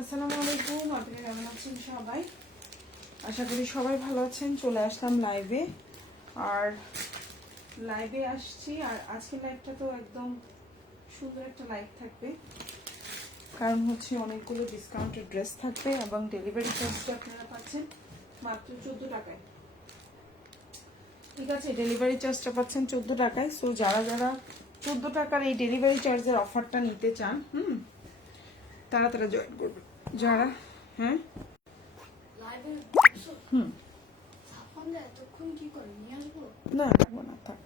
আসসালামু আলাইকুম, আপনারা কেমন আছেন সবাই? আশা করি সবাই ভালো আছেন। চলে আসলাম লাইভে, আর লাইভে আসছি। আর আজকের লাইভটা তো একদম সুন্দর একটা লাইভ থাকবে, কারণ হচ্ছে অনেকগুলো ডিসকাউন্টেড ড্রেস থাকবে এবং ডেলিভারি চার্জটা আপনারা পাচ্ছেন মাত্র 14 টাকায়। ঠিক আছে, ডেলিভারি চার্জটা পাচ্ছেন 14 টাকায়। সো যারা যারা 14 টাকার এই ডেলিভারি চার্জের অফারটা নিতে চান, তারা তারা জয়েন করবে। যারা হ্যাঁ না রাখবো না, থাক।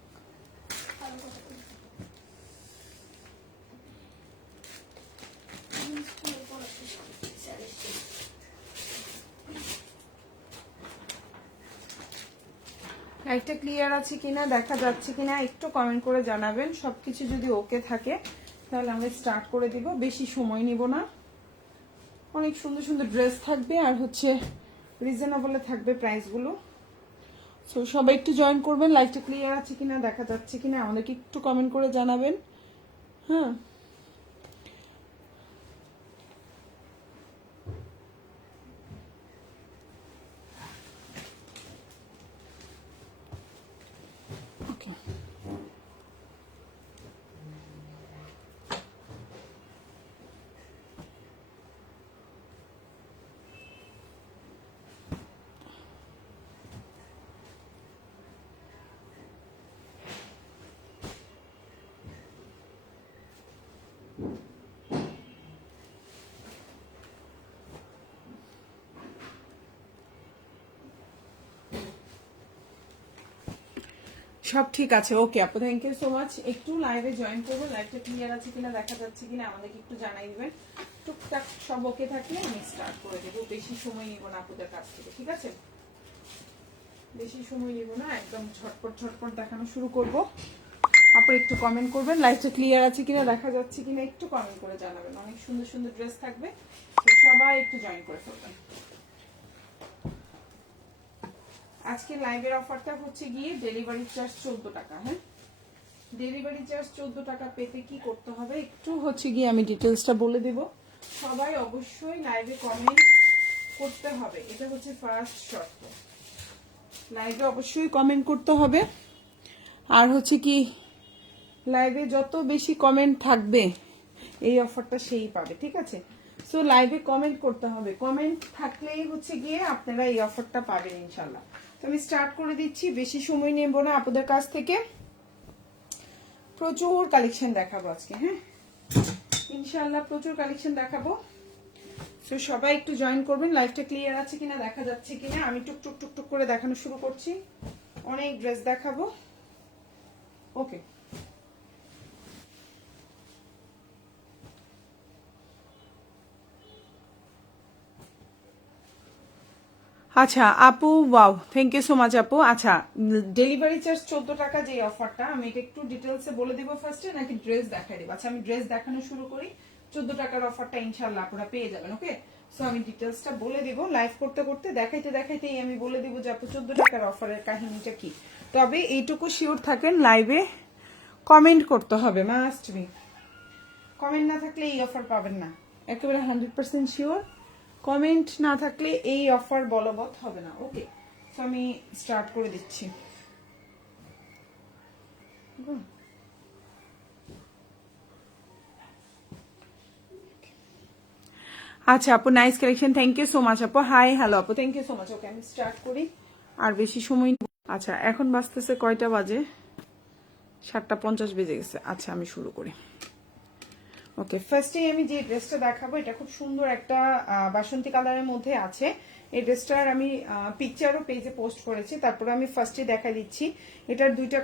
লাইটটা ক্লিয়ার আছে কিনা, দেখা যাচ্ছে কিনা একটু কমেন্ট করে জানাবেন। সবকিছু যদি ওকে থাকে তাহলে আমরা স্টার্ট করে দিব। বেশি সময় নিব না। অনেক সুন্দর সুন্দর ড্রেস থাকবে, আর হচ্ছে রিজনেবলে থাকবে প্রাইসগুলো। সো সবাই একটু জয়েন করবেন। লাইটটা ক্লিয়ার আছে কিনা, দেখা যাচ্ছে কিনা আমাদেরকে একটু কমেন্ট করে জানাবেন। হ্যাঁ, ওকে। সব ঠিক আছে, ওকে আপু, থ্যাংক ইউ সো মাচ। একটু লাইভে জয়েন করবো। লাইভটা ক্লিয়ার আছে কিনা, দেখা যাচ্ছে কিনা আমাদেরকে একটু জানাই দিবেন। টুকটাক সব ওকে থাকলে আমি স্টার্ট করে দেবো। বেশি সময় নিব না আপুদের কাছ থেকে, ঠিক আছে? বেশি সময় নিব না, একদম ঝটপট ঝটপট দেখানো শুরু করব। আপু একটু কমেন্ট করবেন লাইভটা ক্লিয়ার আছে কিনা, দেখা যাচ্ছে কিনা একটু কমেন্ট করে জানাবেন। অনেক সুন্দর সুন্দর ড্রেস থাকবে, সবাই একটু জয়েন করে ফেলবেন। আজকে লাইভের অফারটা হচ্ছে গিয়ে ডেলিভারি চার্জ 14 টাকা। হ্যাঁ, ডেলিভারি চার্জ 14 টাকা পেতে কি করতে হবে একটু হচ্ছে গিয়ে আমি ডিটেলসটা বলে দেব। সবাই অবশ্যই লাইভে কমেন্ট করতে হবে, এটা হচ্ছে ফার্স্ট শর্ত। লাইভে অবশ্যই কমেন্ট করতে হবে, আর হচ্ছে কি লাইভে যত বেশি কমেন্ট থাকবে এই অফারটা সেই পাবে, ঠিক আছে? সো লাইভে কমেন্ট করতে হবে। কমেন্ট থাকলেই হচ্ছে গিয়ে আপনারা এই অফারটা পাবেন ইনশাল্লাহ। তো আমি স্টার্ট করে দিচ্ছি, বেশি সময় নেব না আপনাদের কাছ থেকে। প্রচুর কালেকশন দেখাবো আজকে। হ্যাঁ, ইনশাল্লাহ প্রচুর কালেকশন দেখাবো। তো সবাই একটু জয়েন করবেন। লাইভটা ক্লিয়ার আছে কিনা, দেখা যাচ্ছে কিনা আমি টুকটুক টুকটুক করে দেখানো শুরু করছি। অনেক ড্রেস দেখাবো। ওকে, আচ্ছা আপু, wow, thank you so much আপু। আচ্ছা, ডেলিভারি চার্জ 14 টাকা যে অফারটা, আমি এটা একটু ডিটেলসে বলে দিব ফার্স্টে, নাকি ড্রেস দেখাই দিব? আচ্ছা, আমি ড্রেস দেখানো শুরু করি। 14 টাকার অফারটা ইনশাল্লাহ আপনারা পেয়ে যাবেন। ওকে, সো আমি ডিটেলসটা বলে দিব। লাইভ করতে করতে দেখাইতে দেখাইতেই আমি বলে দিব যে আপু 14 টাকার অফারের কাহিনীটা কি। তবে এইটুকু শিওর থাকেন, লাইভে কমেন্ট করতে হবে, মাস্ট বি। কমেন্ট না থাকলে এই অফার পাবেন না, একেবারে 100% শিওর। কমেন্ট না থাকলে এই অফার বলবৎ হবে না। ওকে, তো আমি স্টার্ট করে দিচ্ছি। আচ্ছা আপু, nice collection, thank you so much আপু। হাই হ্যালো আপু, thank you so much. Okay, আমি স্টার্ট করি, আর বেশি সময়। আচ্ছা, এখন বাজতেছে কয়টা বাজে? 7:50 বেজে গেছে। আচ্ছা, আমি শুরু করি। ওকে, ফার্স্টে আমি যে ড্রেসটা দেখাবো, এটা খুব সুন্দর একটা বাসন্তী কালারের মধ্যে আছে। এই ড্রেসটার আমি পিকচারও পেজে পোস্ট করেছি। তারপরে আমি ফার্স্টে দেখা দিচ্ছি। এটার দুইটা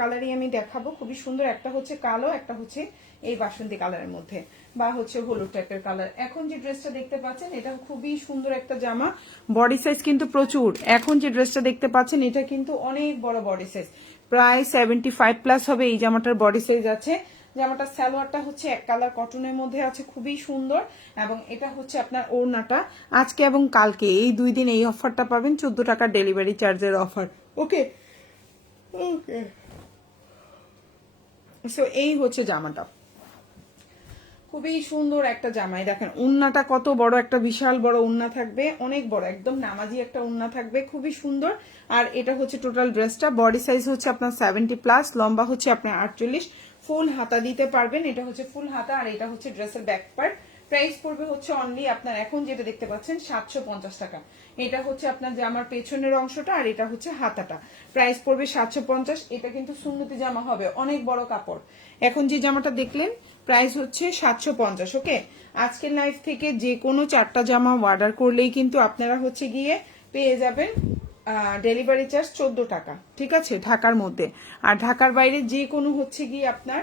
কালারই আমি দেখাবো। খুবই সুন্দর, একটা হচ্ছে কালো, একটা হচ্ছে এই বাসন্তী কালারের মধ্যে, বা হচ্ছে হলুদ টাইপের কালার। এখন যে ড্রেসটা দেখতে পাচ্ছেন, এটা খুবই সুন্দর একটা জামা। বডি সাইজ কিন্তু প্রচুর। এখন যে ড্রেসটা দেখতে পাচ্ছেন, এটা কিন্তু অনেক বড় বডি সাইজ, প্রায় 75+ হবে এই জামাটার বডি সাইজ আছে। জামাটা সালোয়ারটা হচ্ছে এক কালার কটনের মধ্যে আছে, খুবই সুন্দর। এবং এটা হচ্ছে আপনার ওড়নাটা। আজকে এবং কালকে এই 2 দিন এই অফারটা পাবেন, 14 টাকা ডেলিভারি চার্জের অফার। ওকে ওকে, সো এই হচ্ছে জামাটা। খুবই সুন্দর একটা জামাই, দেখেন উন্নাটা কত বড়, একটা বিশাল বড় উন্না থাকবে, অনেক বড়, একদম নামাজি একটা উন্না থাকবে, খুবই সুন্দর। আর এটা হচ্ছে টোটাল ড্রেসটা, বডি সাইজ হচ্ছে আপনার 70+, লম্বা হচ্ছে আপনার 48, ফুল হাতা দিতে পারবেন, এটা হচ্ছে ফুল হাতা। আর এটা হচ্ছে ড্রেসের ব্যাক পার্ট। প্রাইস পড়বে হচ্ছে অনলি আপনার এখন যেটা দেখতে পাচ্ছেন 750 টাকা। এটা হচ্ছে আপনার জামার পেছনের অংশটা, আর এটা হচ্ছে হাতাটা। প্রাইস পড়বে 750। এটা কিন্তু সুন্নতি জামা হবে, অনেক বড় কাপড়। এখন যে জামাটা দেখলেন প্রাইস হচ্ছে 750। ওকে, আজকের লাইভ থেকে যে কোনো 4টা জামা অর্ডার করলেই কিন্তু আপনারা হচ্ছে গিয়ে পেয়ে যাবেন ডেলিভারি চার্জ 14 টাকা, ঠিক আছে, ঢাকার মধ্যে। আর ঢাকার বাইরে যে কোনো হচ্ছে গিয়ে আপনার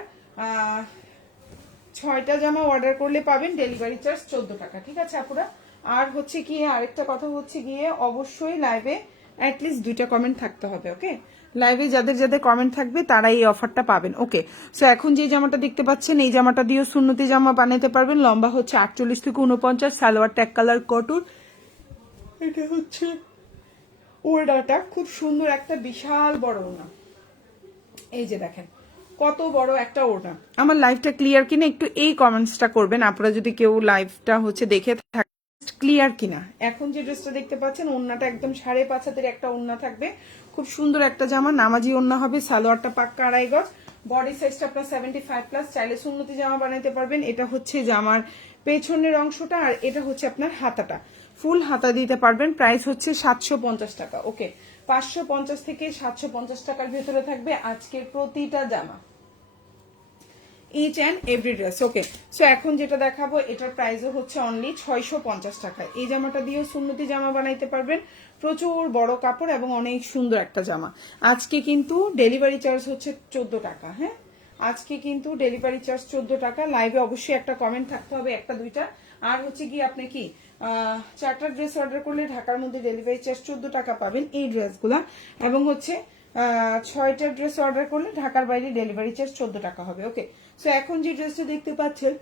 6টা জামা অর্ডার করলে পাবেন ডেলিভারি চার্জ 14 টাকা, ঠিক আছে আপুরা। আর হচ্ছে গিয়ে আরেকটা কথা হচ্ছে গিয়ে অবশ্যই লাইভে অ্যাটলিস্ট 2টা কমেন্ট থাকতে হবে। ওকে, লাইভে যাদের যাদের কমেন্ট থাকবে তারা এই অফারটা পাবেন। ওকে, সো এখন যে জামাটা দেখতে পাচ্ছেন এই জামাটা দিয়েও সুন্নতি জামা বানাতে পারবেন। লম্বা হচ্ছে 48 থেকে 49, সালোয়ার ট্যাগ কালার কটন। এটা হচ্ছে ওড়নাটা, খুব সুন্দর একটা বিশাল বড় ওড়না। এই যে দেখেন কত বড় একটা ওড়না। আমার লাইভটা ক্লিয়ার কিনা একটু এই কমেন্টসটা করবেন আপনারা, যদি কেউ লাইভটা হচ্ছে দেখে থাকে ক্লিয়ার কিনা। এখন যে ড্রেসটা দেখতে পাচ্ছেন ওড়নাটা একদম 5.5 হাতের একটা ওড়না থাকবে, খুব সুন্দর একটা জামা, নামাজি ওড়না হবে, সালোয়ারটা পাক্কা 2.5 গজ, বডি সাইজটা আপনার 75+, চাইলে সুন্নতি জামা বানাইতে পারবেন। এটা হচ্ছে জামার পেছনের অংশটা, আর এটা হচ্ছে আপনার হাতাটা, ফুল হাতা দিতে পারবেন। প্রাইস হচ্ছে 750 টাকা। ওকে, 550 থেকে 750 টাকার ভেতরে থাকবে আজকের প্রতিটা জামা, each and every dress. Okay, so এখন যেটা দেখাবো এটার প্রাইসও হচ্ছে অনলি 650 টাকা। এই জামাটা দিয়েও সুন্নতি জামা বানাইতে পারবেন, প্রচুর বড় কাপড় এবং অনেক সুন্দর একটা জামা। আজকে কিন্তু ডেলিভারি চার্জ হচ্ছে 14 টাকা। হ্যাঁ, আজকে কিন্তু ডেলিভারি চার্জ 14 টাকা। লাইভে অবশ্যই একটা কমেন্ট থাকতে হবে, একটা দুইটা। আর হচ্ছে কি আপনি কি 4টা ড্রেস অর্ডার করলে ঢাকার মধ্যে ডেলিভারি চার্জ 14 টাকা পাবেন এই ড্রেসগুলা, এবং হচ্ছে 6টা ড্রেস অর্ডার করলে ঢাকার বাইরে ডেলিভারি চার্জ 14 টাকা হবে। ওকে, সো এখন যে ড্রেসটা দেখতে পাচ্ছেন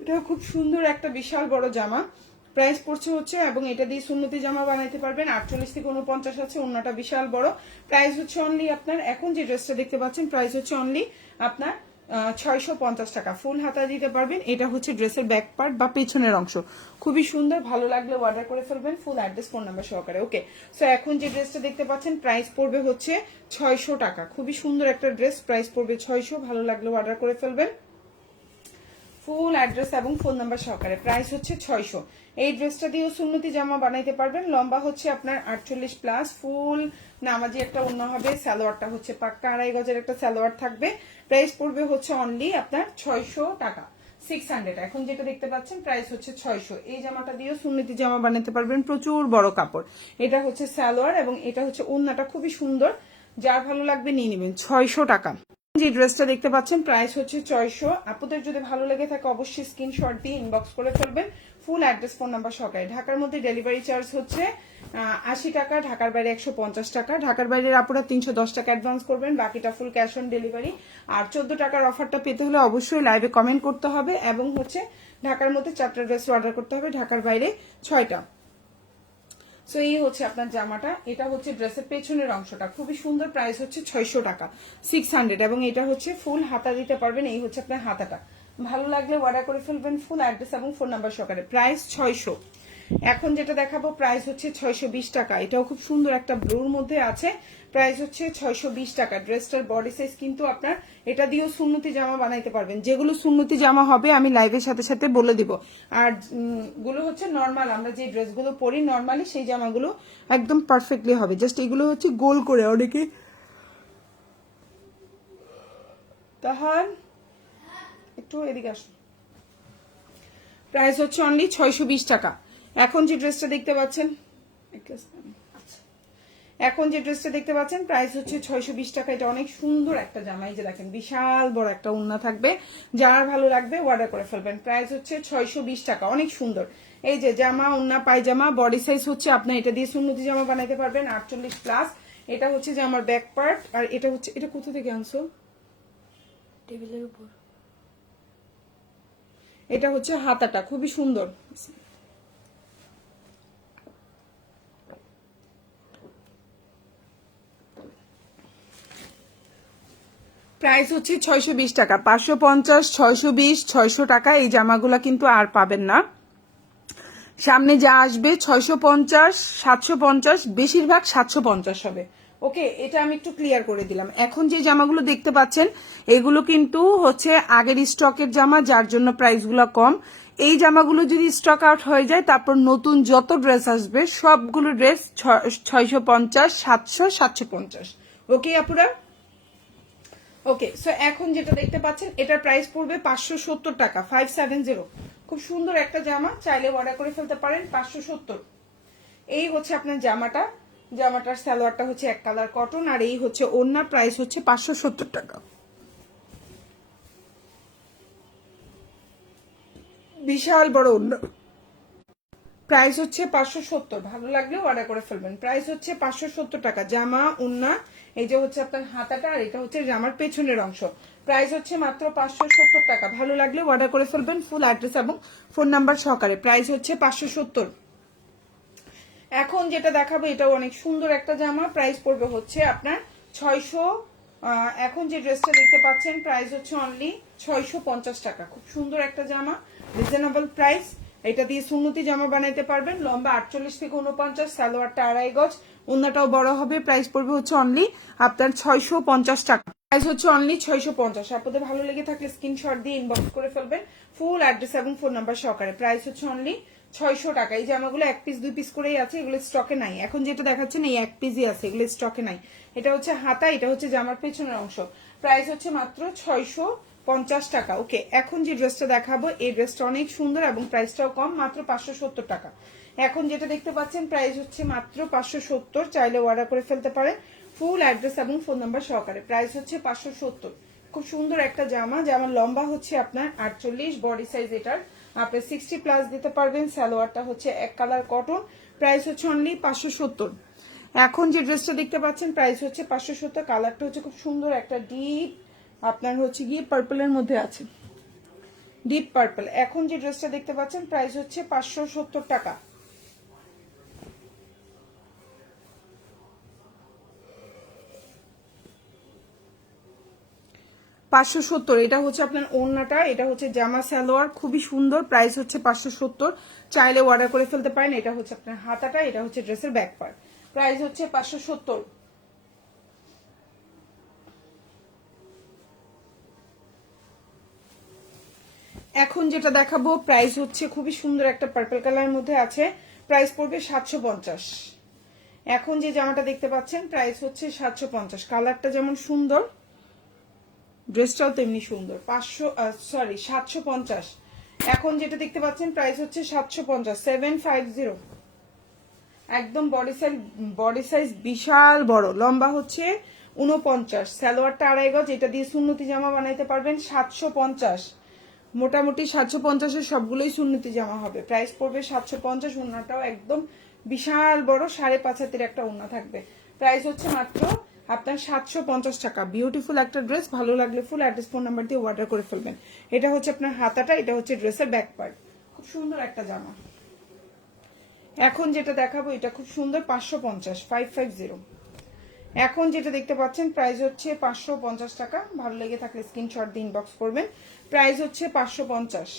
এটা খুব সুন্দর একটা বিশাল বড় জামা, প্রাইস পড়ছে হচ্ছে, এবং এটা দিয়ে সুন্নতি জামা বানাইতে পারবেন 48 থেকে 49 আছে, অন্যটা বিশাল বড়। প্রাইস হচ্ছে অনলি আপনার এখন যে ড্রেসটা দেখতে পাচ্ছেন প্রাইস হচ্ছে অনলি আপনার 650 টাকা, ফুল হাতা দিতে পারবেন। এটা হচ্ছে ড্রেসের ব্যাক পার্ট বা পেছনের অংশ, খুবই সুন্দর, ভালো লাগলে অর্ডার করে ফেলবেন ফুল অ্যাড্রেস ফোন নাম্বার সহকারে। ওকে, সো এখন যে ড্রেসটা দেখতে পাচ্ছেন প্রাইস পড়বে হচ্ছে 600 টাকা, খুবই সুন্দর একটা ড্রেস, প্রাইস পড়বে 600, ভালো লাগলে অর্ডার করে ফেলবেন ফুল অ্যাড্রেস এবং ফোন নাম্বার সহকারে। প্রাইস হচ্ছে 600। এই ড্রেসটা দিয়েও সুন্নতি জামা বানাইতে পারবেন, লম্বা হচ্ছে আপনার 48+, ফুল নামাজি একটা ওড়না হবে, সালোয়ারটা হচ্ছে পাক্কা 2.5 গজের একটা সালোয়ার থাকবে। প্রাইস পড়বে হচ্ছে অনলি আপনার 600 টাকা, 600। এখন যেটা দেখতে পাচ্ছেন প্রাইস হচ্ছে 600। এই জামাটা দিয়েও সুন্নতি জামা বানাতে পারবেন, প্রচুর বড় কাপড়। এটা হচ্ছে সালোয়ার এবং এটা হচ্ছে ওড়নাটা, খুবই সুন্দর, যার ভালো লাগবে নিয়ে নেবেন। 600 টাকা। যে ড্রেসটা দেখতে পাচ্ছেন প্রাইস হচ্ছে 600। আপনাদের যদি ভালো লেগে থাকে অবশ্যই স্ক্রিনশট দিয়ে ইনবক্স করে ফেলবেন ফুল অ্যাড্রেস ফোন নাম্বার সহকারে। ঢাকার মধ্যে ডেলিভারি চার্জ হচ্ছে 80 টাকা, ঢাকার বাইরে 150 টাকা। ঢাকার বাইরের আপুরা 310 টাকা অ্যাডভান্স করবেন, বাকিটা ফুল ক্যাশ অন ডেলিভারি। আর 14 টাকার অফারটা পেতে হলে অবশ্যই লাইভে কমেন্ট করতে হবে, এবং হচ্ছে ঢাকার মধ্যে 4টা ড্রেস অর্ডার করতে হবে, ঢাকার বাইরে 6টা। সো এই হচ্ছে আপনার জামাটা, এটা হচ্ছে ড্রেসের পেছনের অংশটা, খুবই সুন্দর, প্রাইস হচ্ছে 600 টাকা, 600। এবং এটা হচ্ছে ফুল হাতা দিতে পারবেন, এই হচ্ছে আপনার হাতাটা, ভালো লাগলে অর্ডার করে ফেলবেন ফুল অ্যাড্রেস এবং ফোন নাম্বার সহকারে। প্রাইস 600। এখন যেটা দেখাবো প্রাইস হচ্ছে 620 টাকা, এটাও খুব সুন্দর একটা ব্লুর মধ্যে আছে, প্রাইস হচ্ছে 620 টাকা। ড্রেসটার বডি সাইজ কিন্তু আপনার এটা দিয়েও সুন্নতি জামা বানাইতে পারবেন, যেগুলো সুন্নতি জামা হবে আমি লাইভের সাথে সাথে বলে দিব। আর গুলো হচ্ছে নর্মাল, আমরা যে ড্রেসগুলো পরি নর্মালি সেই জামাগুলো একদম পারফেক্টলি হবে, জাস্ট এগুলো হচ্ছে গোল করে অনেকে তাহার একটু এদিকে আসুন। প্রাইস হচ্ছে অনলি 620 টাকা। এখন যে ড্রেসটা দেখতে পাচ্ছেন প্রাইস হচ্ছে 620 টাকা। এটা অনেক সুন্দর একটা জামা, এই যে দেখেন বিশাল বড় একটা ওড়না থাকবে, যার ভালো লাগবে অর্ডার করে ফেলবেন। প্রাইস হচ্ছে 620 টাকা, অনেক সুন্দর। এই যে জামা, ওড়না, পায়জামা, বডি সাইজ হচ্ছে আপনার এটা দিয়ে সুন্নতি জামা বানাইতে পারবেন 48+। এটা হচ্ছে যে আমার ব্যাক পার্ট, আর এটা হচ্ছে, এটা কোথা থেকে আনছো? টেবিলের উপর। এটা হচ্ছে হাতাটা, খুবই সুন্দর। প্রাইস হচ্ছে 620 টাকা, 550, 620, 600 টাকা। এই জামাগুলা কিন্তু আর পাবেন না। সামনে যা আসবে 650, 750, বেশিরভাগ 750 হবে। ওকে, এটা আমি একটু ক্লিয়ার করে দিলাম। এখন যে জামাগুলো দেখতে পাচ্ছেন এগুলো কিন্তু হচ্ছে আগের স্টকের জামা, যার জন্য প্রাইসগুলো কম। এই জামাগুলো যদি স্টক আউট হয়ে যায় তারপর নতুন যত ড্রেস আসবে সবগুলো ড্রেস 650, 700, 750। ওকে আপুরা? ওকে, সো এখন যেটা দেখতে পাচ্ছেন এটার প্রাইস পড়বে 570 টাকা, 570। খুব সুন্দর একটা জামা, চাইলে অর্ডার করে ফেলতে পারেন। 570। এই হচ্ছে আপনার জামাটা, জামাটার সালোয়ারটা হচ্ছে এক কালার কটন, আর এই হচ্ছে ওড়না। প্রাইস হচ্ছে 570 টাকা। বিশাল বড় ওড়না, প্রাইস হচ্ছে 570। ভালো লাগলেও অর্ডার করে ফেলবেন। প্রাইস হচ্ছে 570 টাকা, জামা ওড়না। এই যে হচ্ছে আপনার হাতাটা, আর এটা হচ্ছে জামার পেছনের অংশ। প্রাইস হচ্ছে মাত্র 570 টাকা। ভালো লাগলে অর্ডার করে ফেলবেন, ফুল অ্যাড্রেস এবং ফোন নাম্বার সহকারে। প্রাইস হচ্ছে 570। এখন যেটা দেখাবো এটাও অনেক সুন্দর একটা জামা, প্রাইস পড়বে হচ্ছে আপনার 600। এখন যে ড্রেসটা দেখতে পাচ্ছেন প্রাইস হচ্ছে অনলি 650 টাকা। খুব সুন্দর একটা জামা, রিজনেবল প্রাইস। এটা দিয়ে সুন্নতি জামা বানাইতে পারবেন। লম্বা 48 থেকে 49, সালোয়ারটা 2.5 গজ, ওন্নাটাও বড় হবে। প্রাইস পড়বে হচ্ছে অনলি আপনার 650 টাকা। প্রাইস হচ্ছে অনলি 650। আপনাদের ভালো লেগে থাকলে স্ক্রিনশট দিয়ে ইনবক্স করে ফেলবেন, ফুল অ্যাড্রেস এবং ফোন নাম্বার সহকারে। প্রাইস হচ্ছে অনলি 600 টাকা। এই জামাগুলো 1 পিস 2 পিস করেই আছে, এগুলো স্টকে নাই। এখন যেটা দেখাচ্ছেন এই 1 পিসই আছে, এগুলো স্টকে নাই। এটা হচ্ছে হাতা, এটা হচ্ছে জামার পেছনের অংশ। প্রাইস হচ্ছে মাত্র 650 টাকা। ওকে, এখন যে ড্রেসটা দেখাবো এই ড্রেসটা অনেক সুন্দর এবং প্রাইসটাও কম, মাত্র 570 টাকা। এখন যেটা দেখতে পাচ্ছেন প্রাইস হচ্ছে মাত্র 570। চাইলে অর্ডার করে ফেলতে পারেন, ফুল অ্যাড্রেস এবং ফোন নাম্বার সহকারে। প্রাইস হচ্ছে 570। খুব সুন্দর একটা জামা, জামার লম্বা হচ্ছে আপনার 48, বডি সাইজ এটার আপনি 60 প্লাস দিতে পারবেন। সালোয়ারটা হচ্ছে এক কালার কটন। প্রাইস হচ্ছে অনলি 570। এখন যে ড্রেসটা দেখতে পাচ্ছেন প্রাইস হচ্ছে 570। কালারটা হচ্ছে খুব সুন্দর একটা ডিপ আপনার হচ্ছে গিয়ে পার্পলের মধ্যে আছে, ডিপ পার্পল। এখন যে ড্রেসটা দেখতে পাচ্ছেন প্রাইস হচ্ছে 570 টাকা। 570। এটা হচ্ছে আপনার ওড়নাটা, এটা হচ্ছে জামা সালোয়ার, খুবই সুন্দর। প্রাইস হচ্ছে 570। চাইলে অর্ডার করে ফেলতে পারেন। এটা হচ্ছে আপনার হাতাটা, এটা হচ্ছে ড্রেসের ব্যাক পার্ট। প্রাইস হচ্ছে 570। এখন যেটা দেখাবো প্রাইস হচ্ছে খুবই সুন্দর একটা পার্পল কালারের মধ্যে আছে, প্রাইস পড়বে 750। এখন যে জামাটা দেখতে পাচ্ছেন প্রাইস হচ্ছে 750। কালারটা যেমন সুন্দর, ড্রেসটাও তেমনি সুন্দর। 750। এখন যেটা দেখতে পাচ্ছেন প্রাইস হচ্ছে 750, 750। একদম বডি সাইজ বিশাল বড়, লম্বা হচ্ছে 49, সালোয়ারটা 2.5 গজ। এটা দিয়ে সুন্নতি জামা বানাইতে পারবেন। 750, মোটামুটি 750-এর সবগুলোই সুন্নতি জামা হবে। প্রাইস পড়বে 750। ওড়নাটাও একদম বিশাল বড়, 5.5 হাতের একটা ওড়না থাকবে। প্রাইস হচ্ছে মাত্র আপনার 750 টাকা। বিউটিফুল একটা ড্রেস, ভালো লাগলে ফুল অ্যাড্রেস ফোন নাম্বার দিয়ে অর্ডার করে ফেলবেন। এটা হচ্ছে আপনার হাতাটা, এটা হচ্ছে ড্রেসের ব্যাক পার্ট। খুব সুন্দর একটা জামা। এখন যেটা দেখাবো এটা খুব সুন্দর, 550, 550। এখন যেটা দেখতে পাচ্ছেন প্রাইস হচ্ছে 550 টাকা। ভালো লেগে থাকলে স্ক্রিনশট দিয়ে ইনবক্স করবেন। প্রাইস হচ্ছে 550।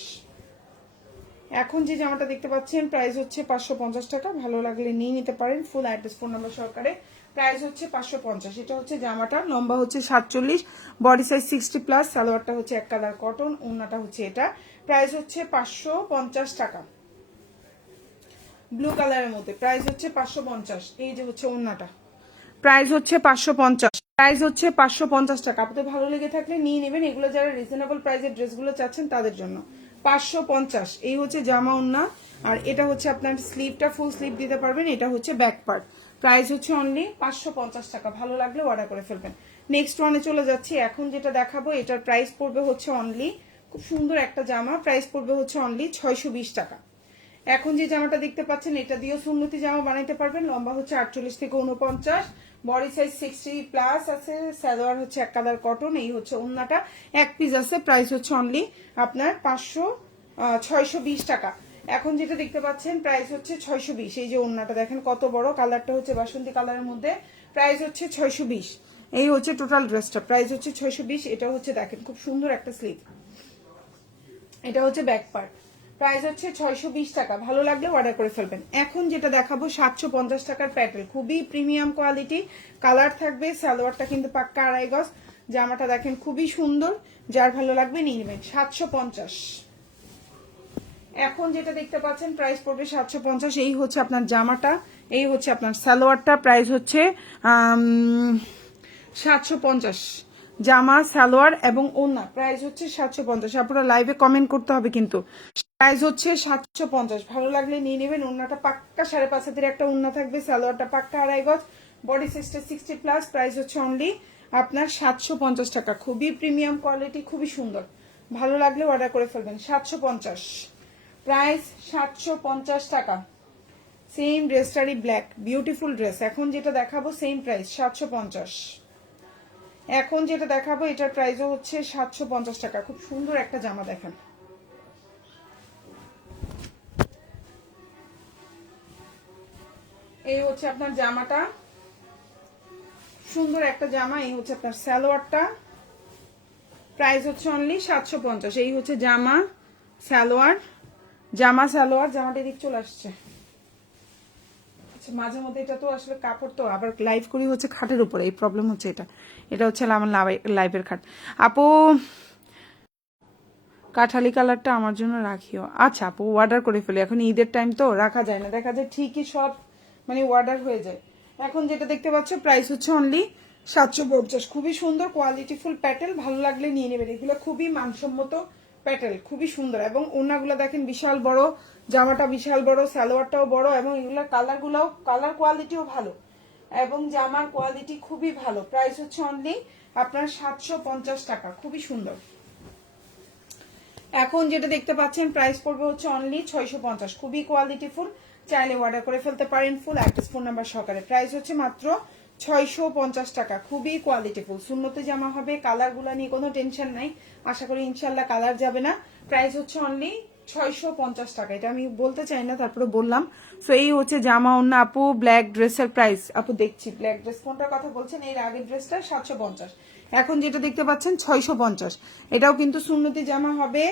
এখন যে জামাটা দেখতে পাচ্ছেন প্রাইস হচ্ছে 550 টাকা। ভালো লাগলে নিয়ে নিতে পারেন, ফুল অ্যাড্রেস ফোন নাম্বার সহকারে। প্রাইস হচ্ছে 550। এটা হচ্ছে জামাটা, লম্বা হচ্ছে 47, বডি সাইজ 60 প্লাস, সালোয়ারটা হচ্ছে এক কালার কটন, ওড়নাটা হচ্ছে এটা। প্রাইস হচ্ছে 550 টাকা, ব্লু কালারের মধ্যে। প্রাইস হচ্ছে 550। এই যে হচ্ছে ওড়নাটা, প্রাইস হচ্ছে 550। প্রাইস হচ্ছে 550 টাকা। আপনাদের ভালো লেগে থাকলে নিয়ে নেবেন। এগুলো যারা রিজনেবল প্রাইসের ড্রেসগুলো চাচ্ছেন তাদের জন্য 550। এই হচ্ছে জামা ওড়না, আর এটা হচ্ছে আপনার স্লিভটা ফুল স্লিভ দিতে পারবেন। এটা হচ্ছে ব্যাক পার্ট। প্রাইস হচ্ছে অনলি 550 টাকা। ভালো লাগলে অর্ডার করে ফেলবেন। নেক্সট ওয়ানে চলে যাচ্ছি। এখন যেটা দেখাবো এটার প্রাইস পড়বে হচ্ছে অনলি, খুব সুন্দর একটা জামা, প্রাইস পড়বে হচ্ছে অনলি 620 টাকা। এখন যে জামাটা দেখতে পাচ্ছেন এটা দিয়েও সুন্নতি জামা বানাইতে পারবেন। লম্বা হচ্ছে 48 থেকে 49, বডি সাইজ 60 প্লাস আছে, সালোয়ার হচ্ছে এক কালার কটন। এই হচ্ছে ওড়নাটা, এক পিস আছে। প্রাইস হচ্ছে অনলি আপনার 620 টাকা। এখন যেটা দেখতে পাচ্ছেন প্রাইস হচ্ছে 620। এই যে ওড়নাটা দেখেন কত বড়, কালারটা হচ্ছে বাসন্তী কালারের মধ্যে। প্রাইস হচ্ছে 620। এই হচ্ছে টোটাল ড্রেসটা, প্রাইস হচ্ছে 620। এটা হচ্ছে দেখেন খুব সুন্দর একটা স্লিভ, এটা হচ্ছে ব্যাক পার্ট, প্রাইস হচ্ছে 620 টাকা। ভালো লাগলে অর্ডার করে ফেলবেন। এখন যেটা দেখাবো 750 টাকার প্যাটেল, খুবই প্রিমিয়াম কোয়ালিটি, কালার থাকবে, সালোয়ারটা কিন্তু পাক্কা আড়াই গজ, জামাটা দেখেন খুবই সুন্দর, যার ভালো লাগবে নিয়ে নেবেন 750। এখন যেটা দেখতে পাচ্ছেন প্রাইস পড়বে 750। এই হচ্ছে আপনার জামাটা, এই হচ্ছে আপনার সালোয়ারটা, প্রাইস হচ্ছে 750। জামা, সালোয়ার এবং ওড়না প্রাইস হচ্ছে 750। আপনারা লাইভে কমেন্ট করতে হবে কিন্তু। প্রাইস হচ্ছে 750, ভালো লাগলে নিয়ে নেবেন। ওড়নাটা পাক্কা 5.5 হাতের একটা ওড়না থাকবে, সালোয়ারটা পাক্কা আড়াই গজ, বডি সাইজটা 60+, প্রাইস হচ্ছে অনলি আপনার 750 টাকা। খুবই প্রিমিয়াম কোয়ালিটি, খুবই সুন্দর, ভালো লাগলে অর্ডার করে ফেলবেন। 750 প্রাইস, 750 টাকা। সেম ড্রেসটারই ব্ল্যাক, বিউটিফুল ড্রেস। এখন যেটা দেখাবো সেম প্রাইস 750। এখন যেটা দেখাবো এটার প্রাইসও হচ্ছে 750 টাকা। খুব সুন্দর একটা জামা দেখেন, এই হচ্ছে আপনার জামাটা, সুন্দর একটা জামা। এই হচ্ছে আপনার সালোয়ারটা, প্রাইস হচ্ছে অনলি 750। এই হচ্ছে জামা, সালোয়ার, জামা, সালোয়ার। জামাটা এদিক চলে আসছে, মাঝে মধ্যে এটা তো আসলে কাপড় তো আবার লাইভ করি হচ্ছে খাটের উপরে, এই প্রবলেম হচ্ছে। এটা এটা হচ্ছে আমার লাইভের খাট। আপু কাঠালি কালারটা আমার জন্য রাখিও। আচ্ছা আপু অর্ডার করে ফেলি, এখন ঈদের টাইম তো রাখা যায় না, দেখা যায় ঠিকই সব মানে অর্ডার হয়ে যায়। এখন যেটা দেখতে পাচ্ছ প্রাইস হচ্ছে অনলি 750। খুবই সুন্দর কোয়ালিটিফুল প্যাটেল, ভালো লাগলে নিয়ে নেবেন। এগুলো খুবই মানসম্মত প্যাটেল, খুবই সুন্দর, এবং ওড়নাগুলো দেখেন বিশাল বড়, জামাটা বিশাল বড়, সালোয়ারটাও বড়, এবং এগুলোর কালারগুলোও, কালার কোয়ালিটিও ভালো, এবং জামার কোয়ালিটি খুবই ভালো। প্রাইস হচ্ছে অনলি আপনার 750 টাকা, খুবই সুন্দর। এখন যেটা দেখতে পাচ্ছেন প্রাইস পড়বে হচ্ছে অনলি 650। খুবই কোয়ালিটিফুল, চাইলে অর্ডার করে ফেলতে পারেন ফুল অ্যাড্রেস ফোন নাম্বার সহকারে। প্রাইস হচ্ছে মাত্র 650 টাকা, খুবই কোয়ালিটিফুল। সুন্নতে জামা হবে, কালারগুলো নিয়ে কোনো টেনশন নাই, আশা করি ইনশাল্লাহ কালার যাবে না। প্রাইস হচ্ছে অনলি 650 টাকা, এটা আমি বলতে চাই না, তারপরে বললাম। সো এই হচ্ছে জামা ওড়না। আপু ব্ল্যাক ড্রেসের প্রাইস, আপু দেখছি ব্ল্যাক ড্রেস কোনটার কথা বলছেন, এর আগের ড্রেসটা 750, এখন যেটা দেখতে পাচ্ছেন 650। এটাও কিন্তু সুন্নতি জামা হবে,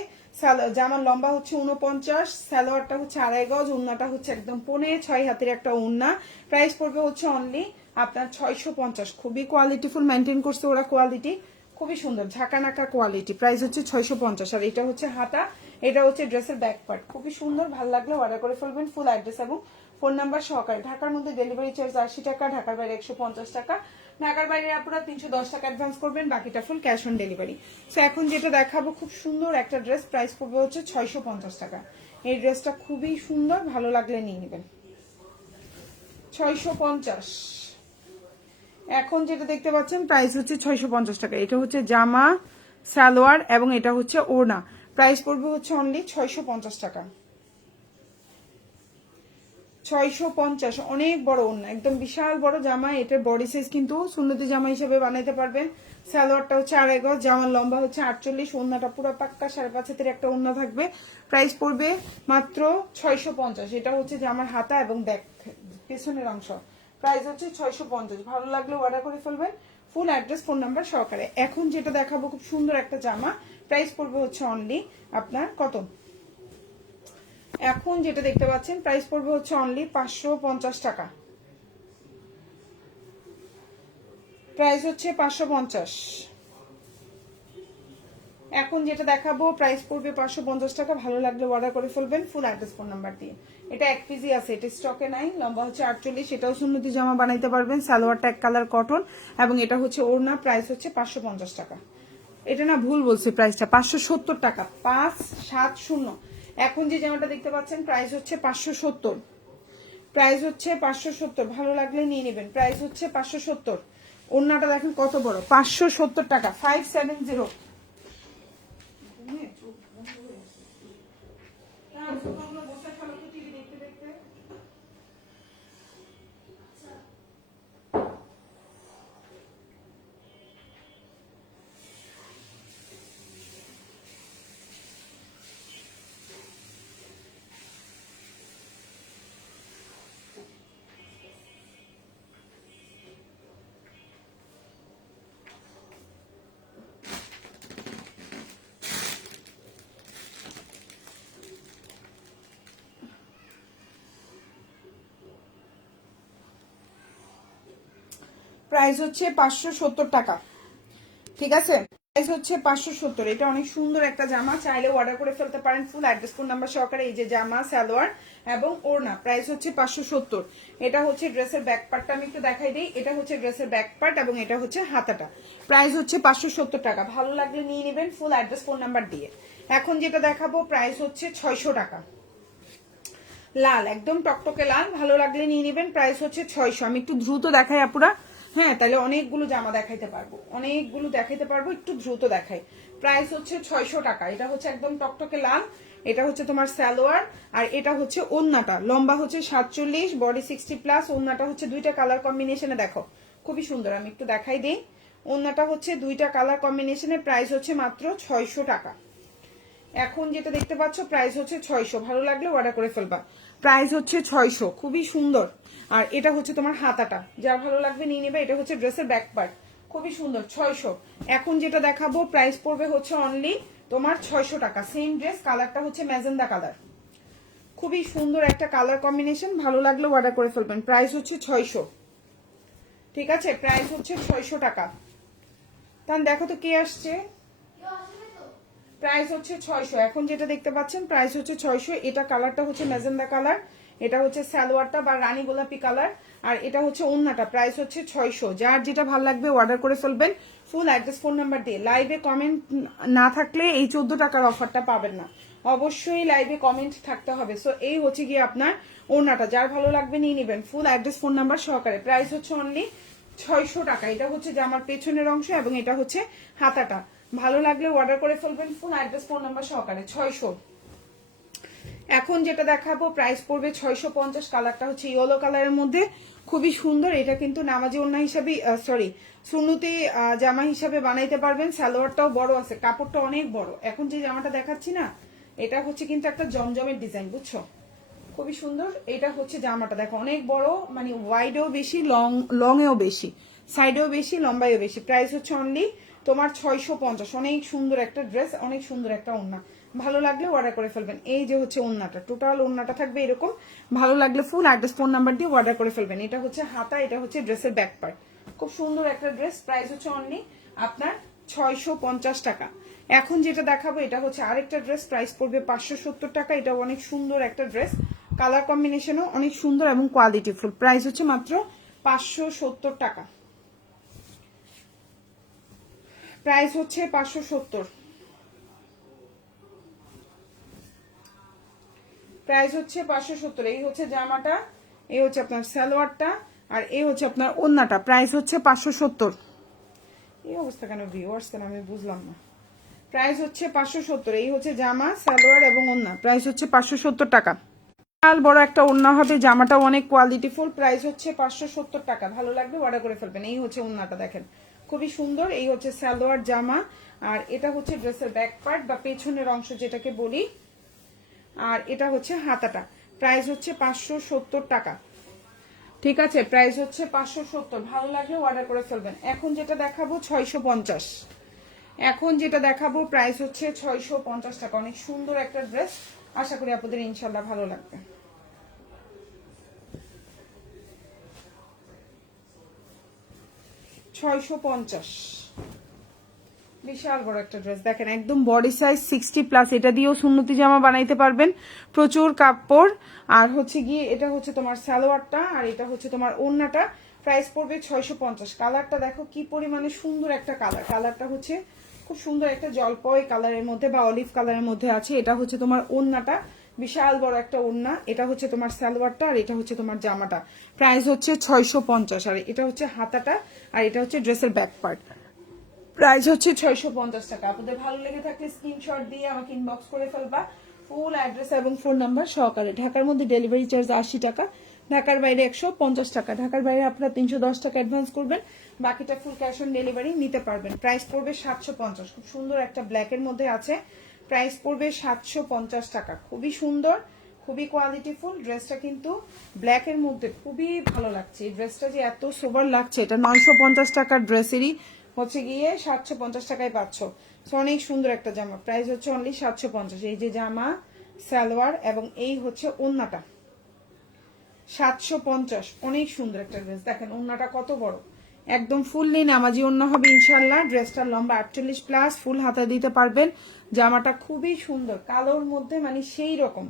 জামার লম্বা হচ্ছে 49, সালোয়ারটা হচ্ছে আড়াই গজ, ওড়নাটা হচ্ছে একদম 6.5 হাতের একটা ওড়না। প্রাইস পড়বে হচ্ছে অনলি আপনার 650। খুবই কোয়ালিটিফুল মেনটেন করছে ওরা কোয়ালিটি, খুবই সুন্দর ঝাঁকানাকা কোয়ালিটি। প্রাইস হচ্ছে 650। আর এটা হচ্ছে হাতা, এটা হচ্ছে ড্রেসের ব্যাক পার্ট, খুবই সুন্দর, ভালো লাগলে অর্ডার করে ফেলবেন ফুল অ্যাড্রেস এবং ফোন নাম্বার সহকারে। ঢাকার মধ্যে ডেলিভারি চার্জ 80 টাকা, ঢাকার বাইরে 150 টাকা, ঢাকার বাইরে আপনারা 310 টাকা অ্যাডভান্স করবেন, বাকিটা full cash on delivery. So এখন যেটা দেখাবো খুব সুন্দর একটা ড্রেস, প্রাইস পড়বে হচ্ছে 650 টাকা। এই ড্রেসটা খুবই সুন্দর, ভালো লাগলে নিয়ে নেবেন। 650। এখন যেটা দেখতে পাচ্ছেন প্রাইস হচ্ছে 650 টাকা। এটা হচ্ছে জামা, সালোয়ার এবং এটা হচ্ছে ওড়না, প্রাইস পড়বে হচ্ছে অনলি 650 টাকা। 650, অনেক বড় ওড়না, একদম বিশাল বড় জামা। এটার বডি সাইজ কিন্তু সুন্নতি জামা হিসেবে বানাইতে পারবেন। সালোয়ারটা হচ্ছে আড়াই গজ, জামার লম্বা হচ্ছে 48, ওড়নাটা পুরো পাক্কা 5.5 হাতের একটা ওড়না থাকবে। প্রাইস পড়বে মাত্র 650। এটা হচ্ছে জামার হাতা এবং ব্যাক পেছনের অংশ। প্রাইস হচ্ছে 650। ভালো লাগলে অর্ডার করে ফেলবেন ফুল অ্যাড্রেস ফোন নাম্বার সহকারে। এখন যেটা দেখাবো খুব সুন্দর একটা জামা, প্রাইস পড়বে হচ্ছে অনলি আপনার কত, এখন যেটা দেখতে পাচ্ছেন প্রাইস পড়বে হচ্ছে অনলি 550 টাকা। প্রাইস হচ্ছে 550। এখন যেটা দেখাবো প্রাইস পড়বে 550 টাকা। ভালো লাগলে অর্ডার করে ফেলবেন ফুল অ্যাড্রেস ফোন নাম্বার দিয়ে। এটা এক পিসি আছে, এটা স্টকে নাই, লম্বা হচ্ছে 48, এটাও সুন্নতি জামা বানাইতে পারবেন। সালোয়ারটা এক কালার কটন এবং এটা হচ্ছে ওড়না। প্রাইস হচ্ছে 550 টাকা। এটা না ভুল বলছি, প্রাইসটা 570 টাকা, 570। এখন যে জামাটা দেখতে পাচ্ছেন প্রাইস হচ্ছে 570, প্রাইস হচ্ছে 570। ভালো লাগলে নিয়ে নেবেন, প্রাইস হচ্ছে 570। ওড়নাটা দেখেন কত বড়, 570 টাকা, 570। প্রাইস হচ্ছে 570 টাকা। ঠিক আছে, প্রাইস হচ্ছে 570। এটা অনেক সুন্দর একটা জামা, চাইলে অর্ডার করে ফেলতে পারেন ফুল অ্যাড্রেস ফোন নাম্বার সহকারে। এই যে জামা, সালোয়ার এবং ওড়না, প্রাইস হচ্ছে 570। এটা হচ্ছে ড্রেসের ব্যাক পার্টটা, আমি একটু দেখাই দিই। এটা হচ্ছে ড্রেসের ব্যাক পার্ট এবং এটা হচ্ছে হাতাটা। প্রাইস হচ্ছে 570 টাকা। ভালো লাগলে নিয়ে নেবেন ফুল অ্যাড্রেস ফোন নাম্বার দিয়ে। এখন যেটা দেখাবো প্রাইস হচ্ছে 600 টাকা। লাল, একদম টকটকে লাল, ভালো লাগলে নিয়ে নেবেন। প্রাইস হচ্ছে 600। আমি একটু দ্রুত দেখাই আপুরা, হ্যাঁ, তাহলে অনেকগুলো জামা দেখাইতে পারবো, অনেকগুলো দেখাইতে পারবো, একটু দ্রুত দেখাই। প্রাইস হচ্ছে 600 টাকা। এটা হচ্ছে একদম টকটকে লাল, এটা হচ্ছে তোমার সালোয়ার, আর এটা হচ্ছে ওন্নাটা। লম্বা হচ্ছে 47, বডি 60+। ওন্নাটা হচ্ছে দুইটা কালার কম্বিনেশনে, দেখো খুবই সুন্দর। আমি একটু দেখাই দিই। ওন্নাটা হচ্ছে দুইটা কালার কম্বিনেশনে, প্রাইস হচ্ছে মাত্র 600 টাকা। এখন যেটা দেখতে পাচ্ছ প্রাইস হচ্ছে 600। ভালো লাগলে অর্ডার করে ফেলবা। প্রাইস হচ্ছে 600, খুবই সুন্দর। আর এটা হচ্ছে তোমার হাতাটা, যা ভালো লাগবে নিয়ে নেবে। এটা হচ্ছে ড্রেসের ব্যাক পার্ট, খুবই সুন্দর, 600। এখন যেটা দেখাবো প্রাইস পড়বে হচ্ছে অনলি তোমার 600 টাকা। সেম ড্রেস, কালারটা হচ্ছে ম্যাজেন্ডা কালার, খুবই সুন্দর একটা কালার কম্বিনেশন। ভালো লাগলে অর্ডার করে ফেলবেন। প্রাইস হচ্ছে 600। ঠিক আছে, প্রাইস হচ্ছে 600 টাকা। তাহলে দেখো তো কে আসছে। প্রাইস হচ্ছে 600। এখন যেটা দেখতে পাচ্ছেন প্রাইস হচ্ছে 600। এটা কালারটা হচ্ছে ম্যাজেন্ডা কালার, এটা হচ্ছে সালোয়ারটা বা রানী গোলাপি কালার, আর এটা হচ্ছে ওন্নাটা। প্রাইস হচ্ছে 600। যার যেটা ভালো লাগবে অর্ডার করে ফেলবেন ফুল অ্যাড্রেস ফোন নাম্বার দিয়ে। লাইভে কমেন্ট না থাকলে এই 14 টাকার অফারটা পাবেন না, অবশ্যই লাইভে কমেন্ট থাকতে হবে। সো এই হচ্ছে গিয়ে আপনার ওন্নাটা, যার ভালো লাগবে নিয়ে নেবেন ফুল অ্যাড্রেস ফোন নাম্বার সহকারে। প্রাইস হচ্ছে অনলি 600 টাকা। এটা হচ্ছে জামার পেছনের অংশ এবং এটা হচ্ছে হাতাটা। ভালো লাগলে অর্ডার করে ফেলবেন ফুল অ্যাড্রেস ফোন নাম্বার সহকারে। 600। এখন যেটা দেখাবো প্রাইস পড়বে 650। কালারটা হচ্ছে ইয়েলো কালারের মধ্যে, খুবই সুন্দর। এটা কিন্তু নামাজি ওড়না হিসাবে, সরি, সুন্নতি জামা হিসাবে বানাইতে পারবেন। সালোয়ারটাও বড় আছে, কাপড়টা অনেক বড়। এখন যে জামাটা দেখাচ্ছি না, এটা হচ্ছে কিন্তু একটা জমজমের ডিজাইন, বুঝছো, খুবই সুন্দর। এটা হচ্ছে জামাটা, দেখো অনেক বড়, মানে ওয়াইডেও বেশি, লং এও বেশি, সাইডেও বেশি, লম্বাইও বেশি। প্রাইস হচ্ছে অনলি তোমার 650। অনেক সুন্দর একটা ড্রেস, অনেক সুন্দর একটা ওড়না। ভালো লাগলে অর্ডার করে ফেলবেন। এই যে হচ্ছে ওড়নাটা, টোটাল ওড়নাটা থাকবে এরকম। ভালো লাগলে ফুল অ্যাড্রেস ফোন নাম্বার দিয়ে অর্ডার করে ফেলবেন। এটা হচ্ছে হাতা, এটা হচ্ছে ড্রেসের ব্যাক পার্ট, খুব সুন্দর একটা ড্রেস। প্রাইস হচ্ছে অনলি আপনার 650 টাকা। এখন যেটা দেখাবো এটা হচ্ছে আরেকটা ড্রেস, প্রাইস পড়বে 570 টাকা। এটা অনেক সুন্দর একটা ড্রেস, কালার কম্বিনেশনও অনেক সুন্দর এবং কোয়ালিটিফুল। প্রাইস হচ্ছে মাত্র 570 টাকা। প্রাইস হচ্ছে 570। প্রাইস হচ্ছে 570। এই হচ্ছে জামাটা, এই হচ্ছে আপনার সালোয়ারটা, আর এই হচ্ছে আপনার ওড়নাটা। প্রাইস হচ্ছে 570। এই অবস্থা কেন ভিউয়ার্স, কেন আমি বুঝলাম না। প্রাইস হচ্ছে 570। এই হচ্ছে জামা, সালোয়ার এবং ওড়না। প্রাইস হচ্ছে 570 টাকা। বিশাল বড় একটা ওড়না হবে, জামাটা অনেক কোয়ালিটিফুল। প্রাইস হচ্ছে 570 টাকা। ভালো লাগবে অর্ডার করে ফেলবেন। এই হচ্ছে ওড়নাটা, দেখেন খুবই সুন্দর। এই হচ্ছে সালোয়ার, জামা, আর এটা হচ্ছে ড্রেসের ব্যাক পার্ট বা পেছনের অংশ যেটাকে বলি, আর এটা হচ্ছে হাতাটা। প্রাইস হচ্ছে 570 টাকা। ঠিক আছে, প্রাইস হচ্ছে 570। ভালো লাগলে অর্ডার করে ফেলবেন। এখন যেটা দেখাবো 650। এখন যেটা দেখাবো প্রাইস হচ্ছে 650 টাকা। অনেক সুন্দর একটা ড্রেস, আশা করি আপনাদের ইনশাল্লাহ ভালো লাগবে। 650, বিশাল বড় একটা ড্রেস। দেখেন একদম বডি সাইজ 60+। এটা দিয়েও সুন্নতি জামা বানাইতে পারবেন, প্রচুর কাপড়। আর হচ্ছে গিয়ে এটা হচ্ছে তোমার সালোয়ারটা, আর এটা হচ্ছে তোমার ওড়নাটা। প্রাইস পড়বে 650। কালারটা দেখো কি পরিমাণে সুন্দর একটা কালার। কালারটা হচ্ছে খুব সুন্দর একটা জলপাই কালারের মধ্যে বা অলিভ কালারের মধ্যে আছে। এটা হচ্ছে তোমার ওড়নাটা, বিশাল বড় একটা ওড়না। এটা হচ্ছে তোমার সালোয়ারটা, আর এটা হচ্ছে তোমার জামাটা। প্রাইস হচ্ছে 650। আর এটা হচ্ছে হাতাটা, আর এটা হচ্ছে ড্রেসের ব্যাক পার্ট। প্রাইস হচ্ছে 650 টাকা। আপনাদের ভালো লেগে থাকলে স্ক্রিনশট দিয়ে আমাকে ইনবক্স করে ফেলবা ফুল অ্যাড্রেস এবং ফোন নাম্বার সহকারে। ঢাকার মধ্যে ডেলিভারি চার্জ 80 টাকা, ঢাকার বাইরে 150 টাকা। ঢাকার বাইরে আপনারা 310 টাকা অ্যাডভান্স করবেন, বাকিটা ফুল ক্যাশ অন ডেলিভারি নিতে পারবেন। প্রাইস পড়বে 750। খুব সুন্দর একটা ব্ল্যাকের মধ্যে আছে, প্রাইস পড়বে 750 টাকা। খুবই সুন্দর, খুবই কোয়ালিটিফুল ড্রেসটা, কিন্তু ব্ল্যাকের মধ্যে খুবই ভালো লাগছে। এই ড্রেসটা যে এত সোবার লাগছে, এটা 950 টাকার ড্রেসেরই হচ্ছে গিয়ে 750 টাকায় পাচ্ছ। অনেক সুন্দর একটা জামা, প্রাইস হচ্ছে অনলি 750। এই যে জামা, সালোয়ার এবং এই হচ্ছে ওড়নাটা, 750। অনেক সুন্দর একটা ড্রেস। দেখেন ওড়নাটা কত বড়, একদম ফুললি নামাজি ওড়না হবে ইনশাল্লাহ। ড্রেসটার লম্বা 48+, ফুল হাতা দিতে পারবেন। জামাটা খুবই সুন্দর, কালোর মধ্যে মানে সেই রকম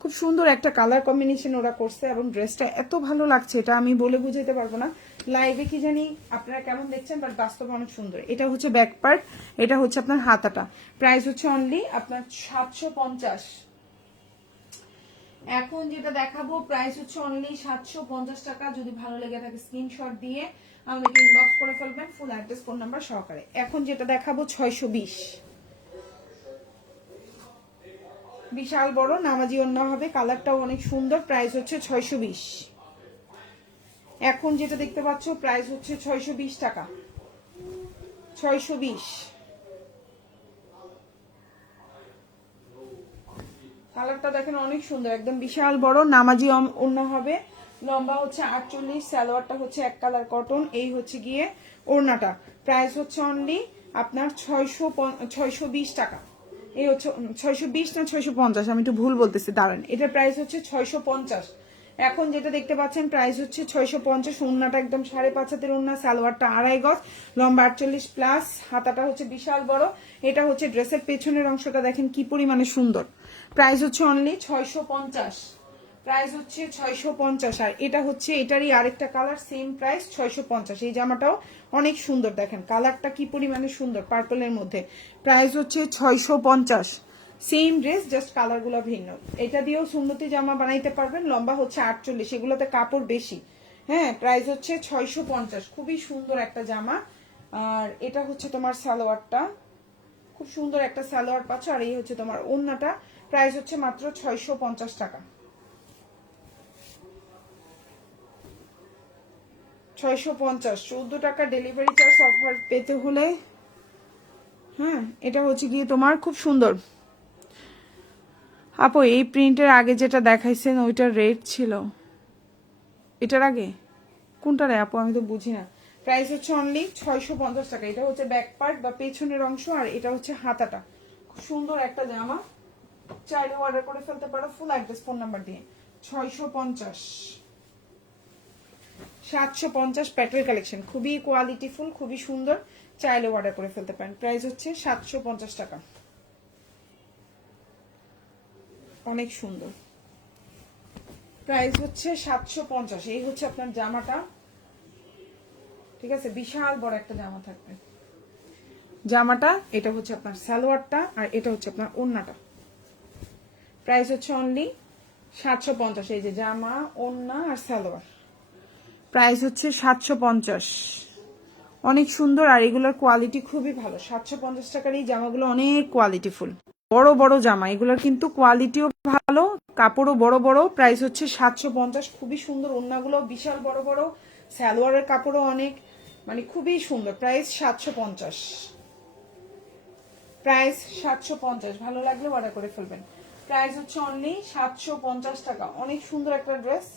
খুব সুন্দর একটা কালার কম্বিনেশন ওরা করছে, এবং ড্রেসটা এত ভালো লাগছে এটা আমি বলে বুঝাতে পারবো না। লাইভে কি জানি আপনারা কেমন দেখছেন, বাট বাস্তবে অনেক সুন্দর। এটা হচ্ছে ব্যাক পার্ট, এটা হচ্ছে আপনার হাতাটা। প্রাইস হচ্ছে অনলি আপনার 750। এখন যেটা দেখাবো প্রাইস হচ্ছে অনলি 750 টাকা। যদি ভালো লেগে থাকে স্ক্রিনশট দিয়ে আমাদেরকে ইনবক্স করে ফেলবেন, ফুল অ্যাড্রেস ফোন নাম্বার সহকারে। এখন যেটা দেখাবো 620, বিশাল বড় নামাজি ওড়না হবে, কালারটাও অনেক সুন্দর। প্রাইস হচ্ছে 620। এখন যেটা দেখতে পাচ্ছ প্রাইস হচ্ছে 620 টাকা, 620। কালারটা দেখেন অনেক সুন্দর, একদম বিশাল বড় নামাজি ওড়না হবে। লম্বা হচ্ছে 48, সালোয়ারটা হচ্ছে এক কালার কটন। এই হচ্ছে গিয়ে ওড়নাটা। প্রাইস হচ্ছে অনলি আপনার 620 টাকা। এই হচ্ছে 620 না 650, আমি একটু ভুল বলতেছি, দাঁড়ান। এটার প্রাইস হচ্ছে 650। এখন যেটা দেখতে পাচ্ছেন প্রাইস হচ্ছে 650। ওড়নাটা একদম 5.5 হাতের ওড়না, সালোয়ারটা 2.5 গজ, লম্বা 48+, হাতাটা হচ্ছে বিশাল বড়। এটা হচ্ছে ড্রেসের পেছনের অংশটা দেখেন কি পরিমাণে সুন্দর। প্রাইস হচ্ছে অনলি 650। প্রাইস হচ্ছে 650। আর এটা হচ্ছে এটারই আরেকটা কালার, সেম প্রাইস 650। এই জামাটাও অনেক সুন্দর, দেখেন কালারটা কি পরিমাণে সুন্দর পার্পলের মধ্যে। প্রাইস হচ্ছে 650। সেম ড্রেস, জাস্ট কালারগুলো ভিন্ন। এটা দিয়েও সুন্নতি জামা বানাইতে পারবেন। লম্বা হচ্ছে 48, এগুলোতে কাপড় বেশি। হ্যাঁ, প্রাইস হচ্ছে 650। খুবই সুন্দর একটা জামা। আর এটা হচ্ছে তোমার সালোয়ারটা, খুব সুন্দর একটা সালোয়ার পাচ্ছ। আর এই হচ্ছে তোমার ওড়নাটা। প্রাইস হচ্ছে মাত্র 650 টাকা, 650। 14 টাকা ডেলিভারি চার্জ অফার পেতে হলে। হ্যাঁ, এটা হচ্ছে গিয়ে তোমার খুব সুন্দর। আপু এই প্রিন্টের আগে যেটা দেখাইছেন ওইটার রেট ছিল, এটার আগে কোনটা রে আপু, আমি তো বুঝি না। প্রাইস হচ্ছে অনলি 650 টাকা। এটা হচ্ছে ব্যাক পার্ট বা পেছনের অংশ, আর এটা হচ্ছে হাতাটা। খুব সুন্দর একটা জামা, চাইলে অর্ডার করে ফেলতে পারো ফুল অ্যাড্রেস ফোন নাম্বার দিয়ে। 650, 750 প্যাটের কালেকশন, খুবই কোয়ালিটি ফুল, খুবই সুন্দর, চাইলে অর্ডার করে ফেলতে পারেন। প্রাইস হচ্ছে 750 টাকা, অনেক সুন্দর। প্রাইস হচ্ছে 750। এই হচ্ছে আপনার জামাটা, ঠিক আছে, বিশাল বড় একটা জামা থাকবে জামাটা। এটা হচ্ছে আপনার সালোয়ারটা, আর এটা হচ্ছে আপনার ওড়নাটা। প্রাইস হচ্ছে অনলি 750। এই যে জামা, ওড়না আর সালোয়ার, প্রাইস হচ্ছে 750। অনেক সুন্দর, আর এগুলোর কোয়ালিটি খুবই ভালো। 750 টাকার এই জামাগুলো অনেক কোয়ালিটিফুল, বড় বড় জামা। এগুলোর কিন্তু কোয়ালিটিও ভালো, কাপড়ও বড় বড়। প্রাইস হচ্ছে 750। খুবই সুন্দর, ওড়নাগুলো বিশাল বড় বড়, সালোয়ারের কাপড়ও অনেক, মানে খুবই সুন্দর। Price 750, price 750। ভালো লাগলে অর্ডার করে ফেলবেন। প্রাইস হচ্ছে অনলি 750 টাকা। অনেক সুন্দর একটা ড্রেস,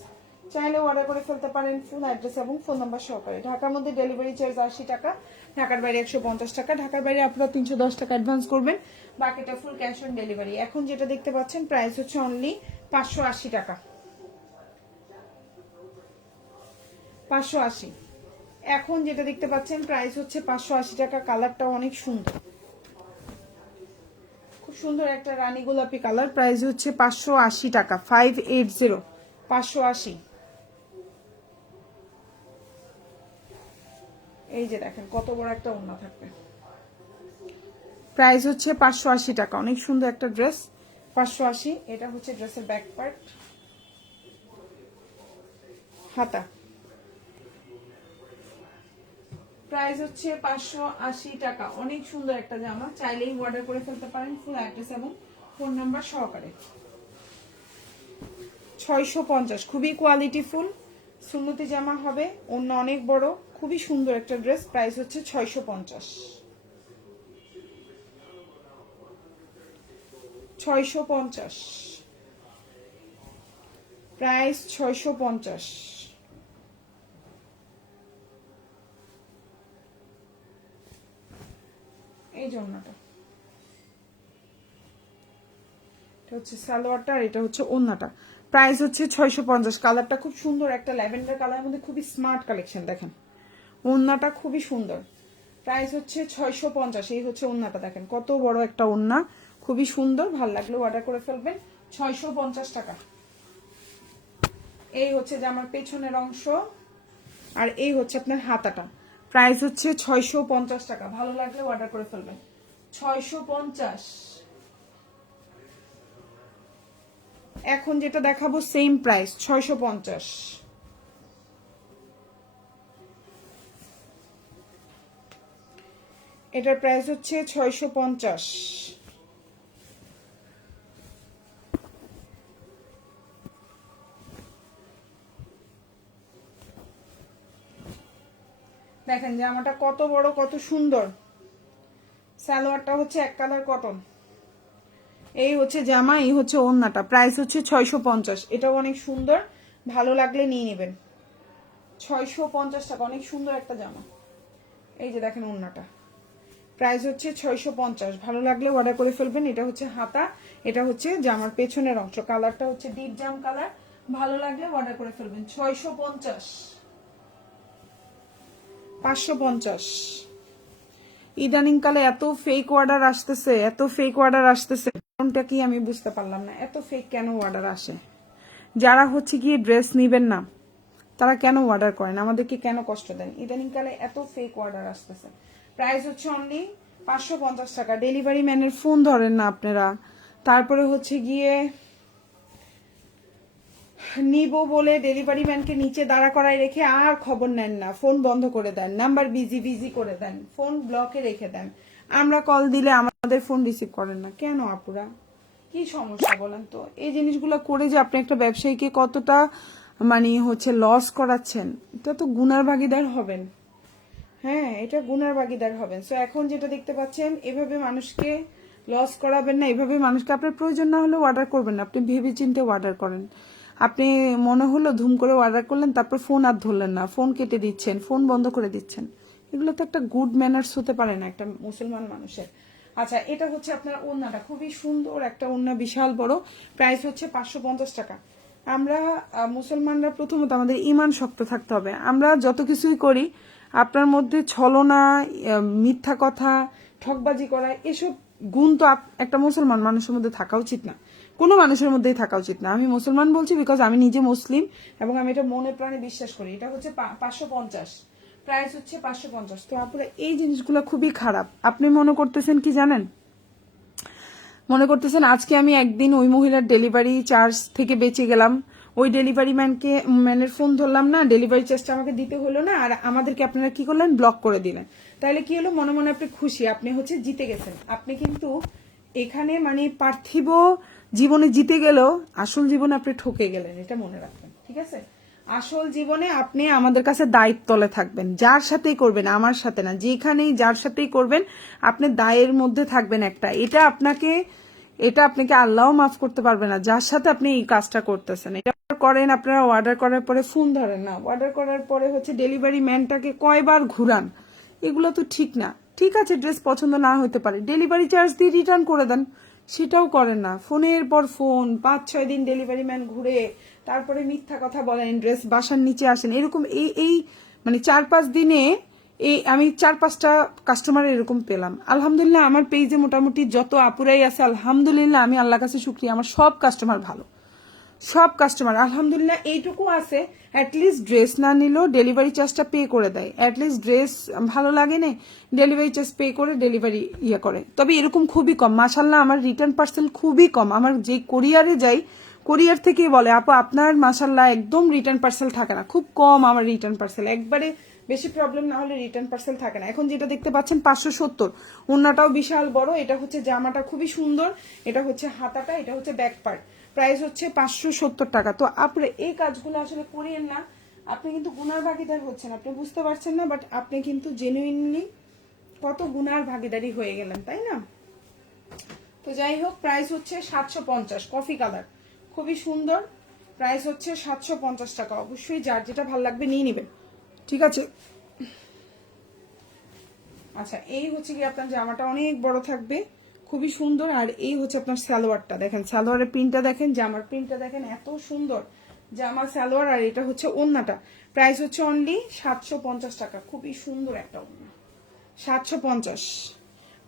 চাইলে অর্ডার করে ফেলতে পারেন ফুল অ্যাড্রেস এবং ফোন নাম্বার সহকারে। ঢাকার মধ্যে ডেলিভারি চার্জ 80 টাকা, ঢাকার বাইরে 150 টাকা। ঢাকার বাইরে আপনারা 310 টাকা অ্যাডভান্স করবেন, বাকিটা ফুল ক্যাশ অন ডেলিভারি। এখন যেটা দেখতে পাচ্ছেন প্রাইস হচ্ছে অনলি 580 টাকা, 580। এখন যেটা দেখতে পাচ্ছেন প্রাইস হচ্ছে 580 টাকা। কালারটা অনেক সুন্দর, খুব সুন্দর একটা রানী গোলাপি কালার। প্রাইস হচ্ছে 580 টাকা, 580, 580। এই যে দেখেন কত বড় একটা ওড়না থাকবে। প্রাইস হচ্ছে 580 টাকা, অনেক সুন্দর একটা ড্রেস, 580। এটা হচ্ছে ড্রেসের ব্যাক পার্ট, হাতা। প্রাইস হচ্ছে 580 টাকা, অনেক সুন্দর একটা জামা, চাইলেই অর্ডার করে ফেলতে পারেন ফুল অ্যাড্রেস এবং ফোন নাম্বার সহকারে। 650, খুবই কোয়ালিটি ফুল সুন্নতি জামা হবে, অন্য অনেক বড়, খুবই সুন্দর একটা ড্রেস। প্রাইস হচ্ছে 650, 650, প্রাইস 650। এই জন্যটা এটা হচ্ছে সালোয়ারটা, আর এটা হচ্ছে ওড়নাটা। প্রাইস হচ্ছে 650। কালারটা খুব সুন্দর, একটা ল্যাভেন্ডার কালারের মধ্যে খুবই স্মার্ট কালেকশন, দেখেন ওড়নাটা খুবই সুন্দর, প্রাইস হচ্ছে 650। এই হচ্ছে ওড়নাটা, দেখেন কত বড় একটা ওড়না, খুবই সুন্দর, ভাল লাগলে অর্ডার করে ফেলবেন। 650 টাকা। এই হচ্ছে যে আমার পেছনের অংশ, আর এই হচ্ছে আপনার হাতাটা, প্রাইস হচ্ছে 650 টাকা। ভালো লাগলে অর্ডার করে ফেলবেন। 650। এখন যেটা দেখাবো সেম প্রাইস 650। এটার প্রাইস হচ্ছে 650। দেখেন জামাটা কত বড়, কত সুন্দর। সালোয়ারটা হচ্ছে এক কালার কটন। এই হচ্ছে জামা, এই হচ্ছে ওড়নাটা, প্রাইস হচ্ছে 650। এটাও অনেক সুন্দর, ভালো লাগলে নিয়ে নেবেন। 650 টাকা, অনেক সুন্দর একটা জামা। এই যে দেখেন ওড়নাটা, প্রাইস হচ্ছে 650। ভালো লাগলে অর্ডার করে ফেলবেন। এটা হচ্ছে হাতা, এটা হচ্ছে জামার পেছনের অংশ, কালারটা হচ্ছে ডিপ জাম কালার। ভালো লাগলে অর্ডার করে ফেলবেন। 650। 550। ইদানিং কালে এত ফেক অর্ডার আসতেছে, এত ফেক অর্ডার আসতেছে, কোনটা কি আমি বুঝতে পারলাম না। এত ফেক কেন অর্ডার আসে? যারা হচ্ছে গিয়ে ড্রেস নিবেন না তারা কেন অর্ডার করেন, আমাদেরকে কেন কষ্ট দেন? ইদানিং কালে এত ফেক অর্ডার আসতেছে। প্রাইস হচ্ছে অনলি 550 টাকা। ডেলিভারি ম্যানের ফোন ধরেন না আপনারা, তারপরে হচ্ছে গিয়ে নিব বলে ডেলিভারি ম্যানকে নিচে দাঁড়া করায় রেখে আর খবর নেন না, ফোন বন্ধ করে দেন, নাম্বার বিজি বিজি করে দেন, ফোন ব্লকে রেখে দেন। আমরা কল দিলে আমাদের ফোন রিসিভ করেন না কেন আপুরা? কি সমস্যা বলেন তো? এই জিনিসগুলো করে যে আপনি একটা ব্যবসায়ীকে কতটা মানে হচ্ছে লস করাচ্ছেন, এটা তো গুনার ভাগিদার হবেন। হ্যাঁ, এটা গুনার ভাগিদার হবেন। সো এখন যেটা দেখতে পাচ্ছেন, এভাবে মানুষকে লস করাবেন না, এভাবে মানুষকে, আপনার প্রয়োজন না হলে অর্ডার করবেন না, আপনি ভেবে চিন্তে অর্ডার করেন। আপনি মনে হলো ধুম করে অর্ডার করলেন, তারপর ফোন আর ধরলেন না, ফোন কেটে দিচ্ছেন, ফোন বন্ধ করে দিচ্ছেন, এগুলো তো একটা গুড ম্যানার্স হতে পারে না একটা মুসলমান মানুষের। আচ্ছা, এটা হচ্ছে আপনার ওড়নাটা, খুবই সুন্দর একটা ওড়না, বিশাল বড়, প্রাইস হচ্ছে 550 টাকা। আমরা মুসলমানরা প্রথমত আমাদের ইমান শক্ত থাকতে হবে। আমরা যত কিছুই করি, আপনার মধ্যে ছলনা, মিথ্যা কথা, ঠকবাজি করা, এসব গুণ তো একটা মুসলমান মানুষের মধ্যে থাকা উচিত না, কোনো মানুষের মধ্যেই থাকা উচিত না। আমি মুসলমান বলছি বিকজ আমি নিজে মুসলিম এবং আমি এটা মনে প্রাণে বিশ্বাস করি। এটা হচ্ছে 550, প্রাইস হচ্ছে 550। তো আপনারা এই জিনিসগুলো খুবই খারাপ। আপনি মনে করতেছেন কি জানেন, মনে করতেছেন আজকে আমি একদিন ওই মহিলার ডেলিভারি চার্জ থেকে বেঁচে গেলাম, ওই ডেলিভারি ম্যানের ফোন ধরলাম না, ডেলিভারি চার্জটা আমাকে দিতে হলো না, আর আমাদেরকে আপনারা কি করলেন, ব্লক করে দিলেন। তাহলে কি হলো, মনে মনে আপনি খুশি, আপনি হচ্ছে জিতে গেছেন। আপনি কিন্তু এখানে মানে পার্থিব জীবনে জিতে গেলেও আসল জীবনে আপনি ঠকে গেলেন, এটা মনে রাখবেন, ঠিক আছে? আসল জীবনে আপনি আমাদের কাছে দায়িত্বলে থাকবেন, যার সাথেই করবেন, আমার সাথে না, যেখানেই যার সাথেই করবেন আপনি দায়ের মধ্যে থাকবেন একটা। এটা আপনাকে আল্লাহ মাফ করতে পারবে না, যার সাথে আপনি এই কাজটা করতেছেন। এটা করেন আপনারা, অর্ডার করার পরে ফোন ধরেন না, অর্ডার করার পরে হচ্ছে ডেলিভারি ম্যানটাকে কয়বার ঘুরান, এগুলো তো ঠিক না। ঠিক আছে, ড্রেস পছন্দ না হতে পারে, ডেলিভারি চার্জ দিয়ে রিটার্ন করে দেন, সেটাও করেন না। ফোনের পর ফোন, 5-6 দিন ডেলিভারি ম্যান ঘুরে, তারপরে মিথ্যা কথা বলেন, ড্রেস বাসার নিচে আসেন, এরকম এই মানে 4-5 দিনে এই আমি 4-5টা কাস্টমার এরকম পেলাম। আলহামদুলিল্লাহ আমার পেজে মোটামুটি যত আপুরাই আছে, আলহামদুলিল্লাহ আমি আল্লাহর কাছে শুকরিয়া, আমার সব কাস্টমার ভালো, সব কাস্টমার আলহামদুলিল্লাহ। এইটুকু আছে, অ্যাটলিস্ট ড্রেস না নিলেও ডেলিভারি চার্জটা পে করে দেয়। অ্যাটলিস্ট ড্রেস ভালো লাগে না, ডেলিভারি চার্জ পে করে ডেলিভারি করে। তবে এরকম খুবই কম, মাশাল্লাহ আমার রিটার্ন পার্সেল খুবই কম। আমার যে কোরিয়ারে যাই, কোরিয়ার থেকেই বলে আপু আপনার মাশাল্লাহ একদম রিটার্ন পার্সেল থাকে না, খুব কম আমার রিটার্ন পার্সেল, একবারে বেশি প্রবলেম না হলে রিটার্ন পার্সেল থাকে না। এখন যেটা দেখতে পাচ্ছেন 570, ওড়নাটাও বিশাল বড়, এটা হচ্ছে জামাটা খুবই সুন্দর, এটা হচ্ছে হাতাটা, এটা হচ্ছে ব্যাক পার্ট, প্রাইস হচ্ছে 570 টাকা। তো আপনি এই কাজগুলো আসলে করিয়েন না, আপনি কিন্তু গুনার ভাগিদার হচ্ছেন, আপনি বুঝতে পারছেন না, বাট আপনি কিন্তু জেনুইনলি কত গুনার ভাগিদারি হয়ে গেলেন, তাই না? তো যাই হোক, প্রাইস হচ্ছে 750, কফি কালার, খুবই সুন্দর, প্রাইস হচ্ছে 750 টাকা। অবশ্যই যার যেটা ভালো লাগবে নিয়ে নেবেন, ঠিক আছে? আচ্ছা, এই হচ্ছে কি আপনার জামাটা অনেক বড় থাকবে, খুবই সুন্দর। আর এই হচ্ছে আপনার সালোয়ারটা, দেখেন সালোয়ারের প্রিন্টটা দেখেন, জামার প্রিন্টটা দেখেন, এত সুন্দর, জামা সালোয়ার, আর এটা হচ্ছে ওড়নাটা। প্রাইস হচ্ছে অনলি 750 টাকা। খুবই সুন্দর একটা ওড়না, 750।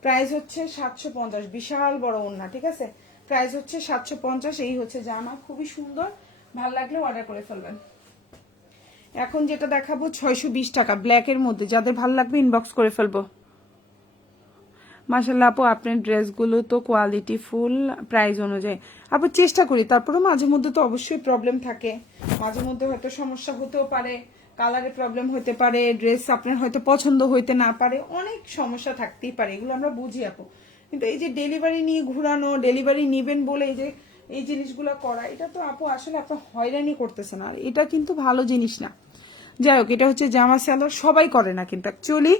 প্রাইস হচ্ছে 750, বিশাল বড় ওড়না, ঠিক আছে। প্রাইস হচ্ছে 750। এই হচ্ছে জামা, খুবই সুন্দর, ভালো লাগলে অর্ডার করে ফেলবেন। এখন যেটা দেখাবো 620 টাকা ব্ল্যাকের মধ্যে, যাদের ভালো লাগবে ইনবক্স করে ফেলবো। মাশাল্লাহ আপু, আপনার ড্রেসগুলো তো কোয়ালিটি ফুল প্রাইস অনুযায়ী। আপু চেষ্টা করি, তারপরে মাঝে মধ্যে তো অবশ্যই প্রবলেম থাকে, মাঝে মধ্যে হয়তো সমস্যা হতেও পারে, কালারে প্রবলেম হতে পারে, ড্রেস আপনার হয়তো পছন্দ হইতে না পারে, অনেক সমস্যা থাকতেই পারে, এগুলো আমরা বুঝি আপু। কিন্তু এই যে ডেলিভারি নিয়ে ঘুরানো, ডেলিভারি নিবেন বলে এই যে এই জিনিসগুলো করা, এটা তো আপু আসলে আপনার হয়রানি করতেছে না, আর এটা কিন্তু ভালো জিনিস না। যাই হোক, এটা হচ্ছে জামা সালোয়ার, সবাই করে না কিন্তু, অ্যাকচুয়ালি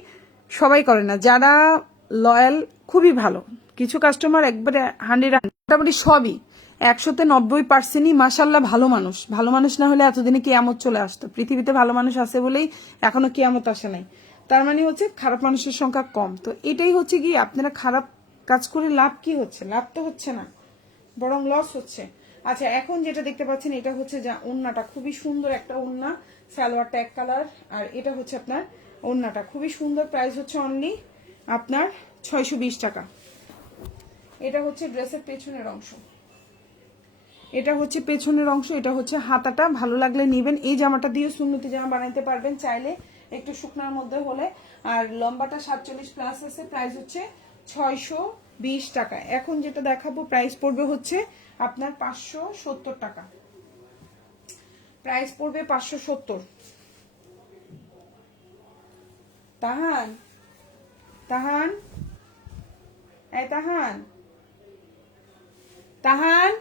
সবাই করে না। যারা লয়াল খুবই ভালো, কিছু কাস্টমার একবারে 100 মোটামুটি সবই 190%ই মাশাল্লাহ ভালো মানুষ। ভালো মানুষ না হলে এতদিনে কিয়ামত চলে আসতো। পৃথিবীতে ভালো মানুষ আছে বলেই এখনো কিয়ামত আসে নাই, তার মানে হচ্ছে খারাপ মানুষের সংখ্যা কম। তো এটাই হচ্ছে কি, আপনারা খারাপ কাজ করে লাভ কি হচ্ছে? লাভ তো হচ্ছে না, বরং লস হচ্ছে। আচ্ছা, এখন যেটা দেখতে পাচ্ছেন এটা হচ্ছে যা ওড়নাটা, খুবই সুন্দর একটা ওড়না, সালোয়ারটা এক কালার, আর এটা হচ্ছে আপনার ওড়নাটা খুবই সুন্দর। প্রাইস হচ্ছে অনলি আপনার 620 টাকা। এটা হচ্ছে ড্রেসের পেছনের অংশ, এটা হচ্ছে পেছনের অংশ, এটা হচ্ছে হাতাটা। ভালো লাগলে নিবেন। এই জামাটা দিয়ে সুন্নতি জামা বানাইতে পারবেন চাইলে, একটু শুকনার মধ্যে হলে। আর লম্বাটা 47 প্লাস আছে। প্রাইস হচ্ছে 620 টাকা। এখন যেটা দেখাবো প্রাইস পড়বে হচ্ছে আপনার 570 টাকা। প্রাইস পড়বে 570। তাহান তাহান এই তাহান তাহান,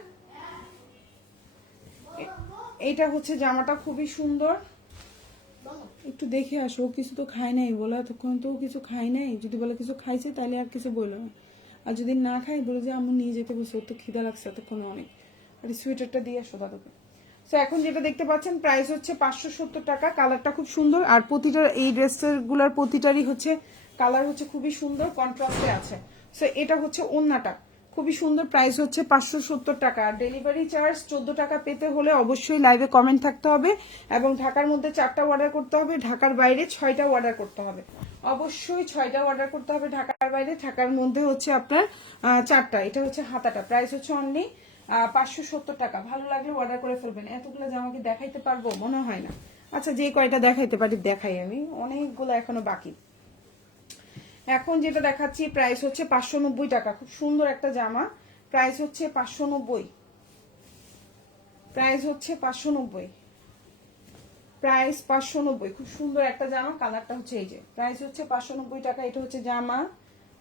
এইটা হচ্ছে জামাটা, খুবই সুন্দর। একটু দেখে আসো, কিছু তো খায় নাই বলো, এতক্ষণ তো কিছু খায় নাই। যদি বলে কিছু খাইছে তাহলে আর কিছু বললো না, আর যদি না খাই বলে যে আমি নিয়ে যেতে বসে, ওর তো খিদা লাগছে এতক্ষণ অনেক। আর সোয়েটারটা দিয়ে আসো দাদাকে। তো এখন যেটা দেখতে পাচ্ছেন প্রাইস হচ্ছে 570 টাকা। কালারটা খুব সুন্দর, আর প্রতিটার এই ড্রেসের গুলার প্রতিটারই হচ্ছে কালার হচ্ছে খুবই সুন্দর, কন্ট্রাস্টে আছে। সো এটা হচ্ছে ওড়নাটা, খুবই সুন্দর। প্রাইস হচ্ছে 570 টাকা। ডেলিভারি চার্জ 14 টাকা পেতে হলে অবশ্যই লাইভে কমেন্ট থাকতে হবে, এবং ঢাকার মধ্যে 4টা অর্ডার করতে হবে, ঢাকার বাইরে 6টা অর্ডার করতে হবে। অবশ্যই 6টা অর্ডার করতে হবে ঢাকার বাইরে, ঢাকার মধ্যে হচ্ছে আপনার 4টা। এটা হচ্ছে হাতাটা, প্রাইস হচ্ছে অনলি 570 টাকা। ভালো লাগলে অর্ডার করে ফেলবেন। এতগুলো জামাকে দেখাইতে পারবো মনে হয় না। আচ্ছা, যে কয়টা দেখাইতে পারি দেখাই, আমি অনেকগুলো এখনো বাকি। এখন যেটা দেখাচ্ছি প্রাইস হচ্ছে 590 টাকা। খুব সুন্দর একটা জামা, প্রাইস হচ্ছে 590। প্রাইস হচ্ছে 590। প্রাইস 590। খুব সুন্দর একটা জামা, কালারটা হচ্ছে এই যে। প্রাইস হচ্ছে 590 টাকা। এটা হচ্ছে জামা,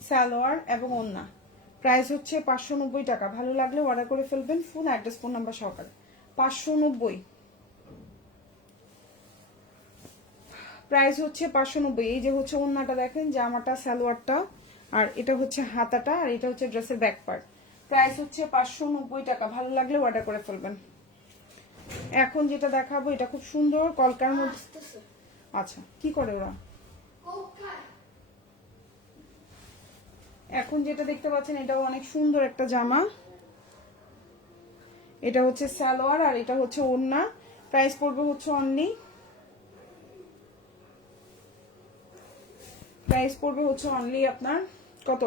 সালোয়ার এবং ওড়না। প্রাইস হচ্ছে 590 টাকা। ভালো লাগলে অর্ডার করে ফেলবেন, ফুল অ্যাড্রেস ফোন নাম্বার সহকারে। 590 প্রাইস হচ্ছে 590। এই যে হচ্ছে ওড়নাটা দেখেন, জামাটা, সালোয়ারটা, আর এটা হচ্ছে হাতাটা, আর এটা হচ্ছে ড্রেসের ব্যাক পার্ট। প্রাইস হচ্ছে 590 টাকা। ভালো লাগলে অর্ডার করে ফেলবেন। এখন যেটা দেখাবো এটা খুব সুন্দর, কলকার মধ্যে। আচ্ছা, কি করে ওরা? এখন যেটা দেখতে পাচ্ছেন এটাও অনেক সুন্দর একটা জামা, এটা হচ্ছে সালোয়ার, আর এটা হচ্ছে ওড়না। প্রাইস পড়বে হচ্ছে অনলি, প্রাইস পড়বে হচ্ছে অনলি আপনার কত?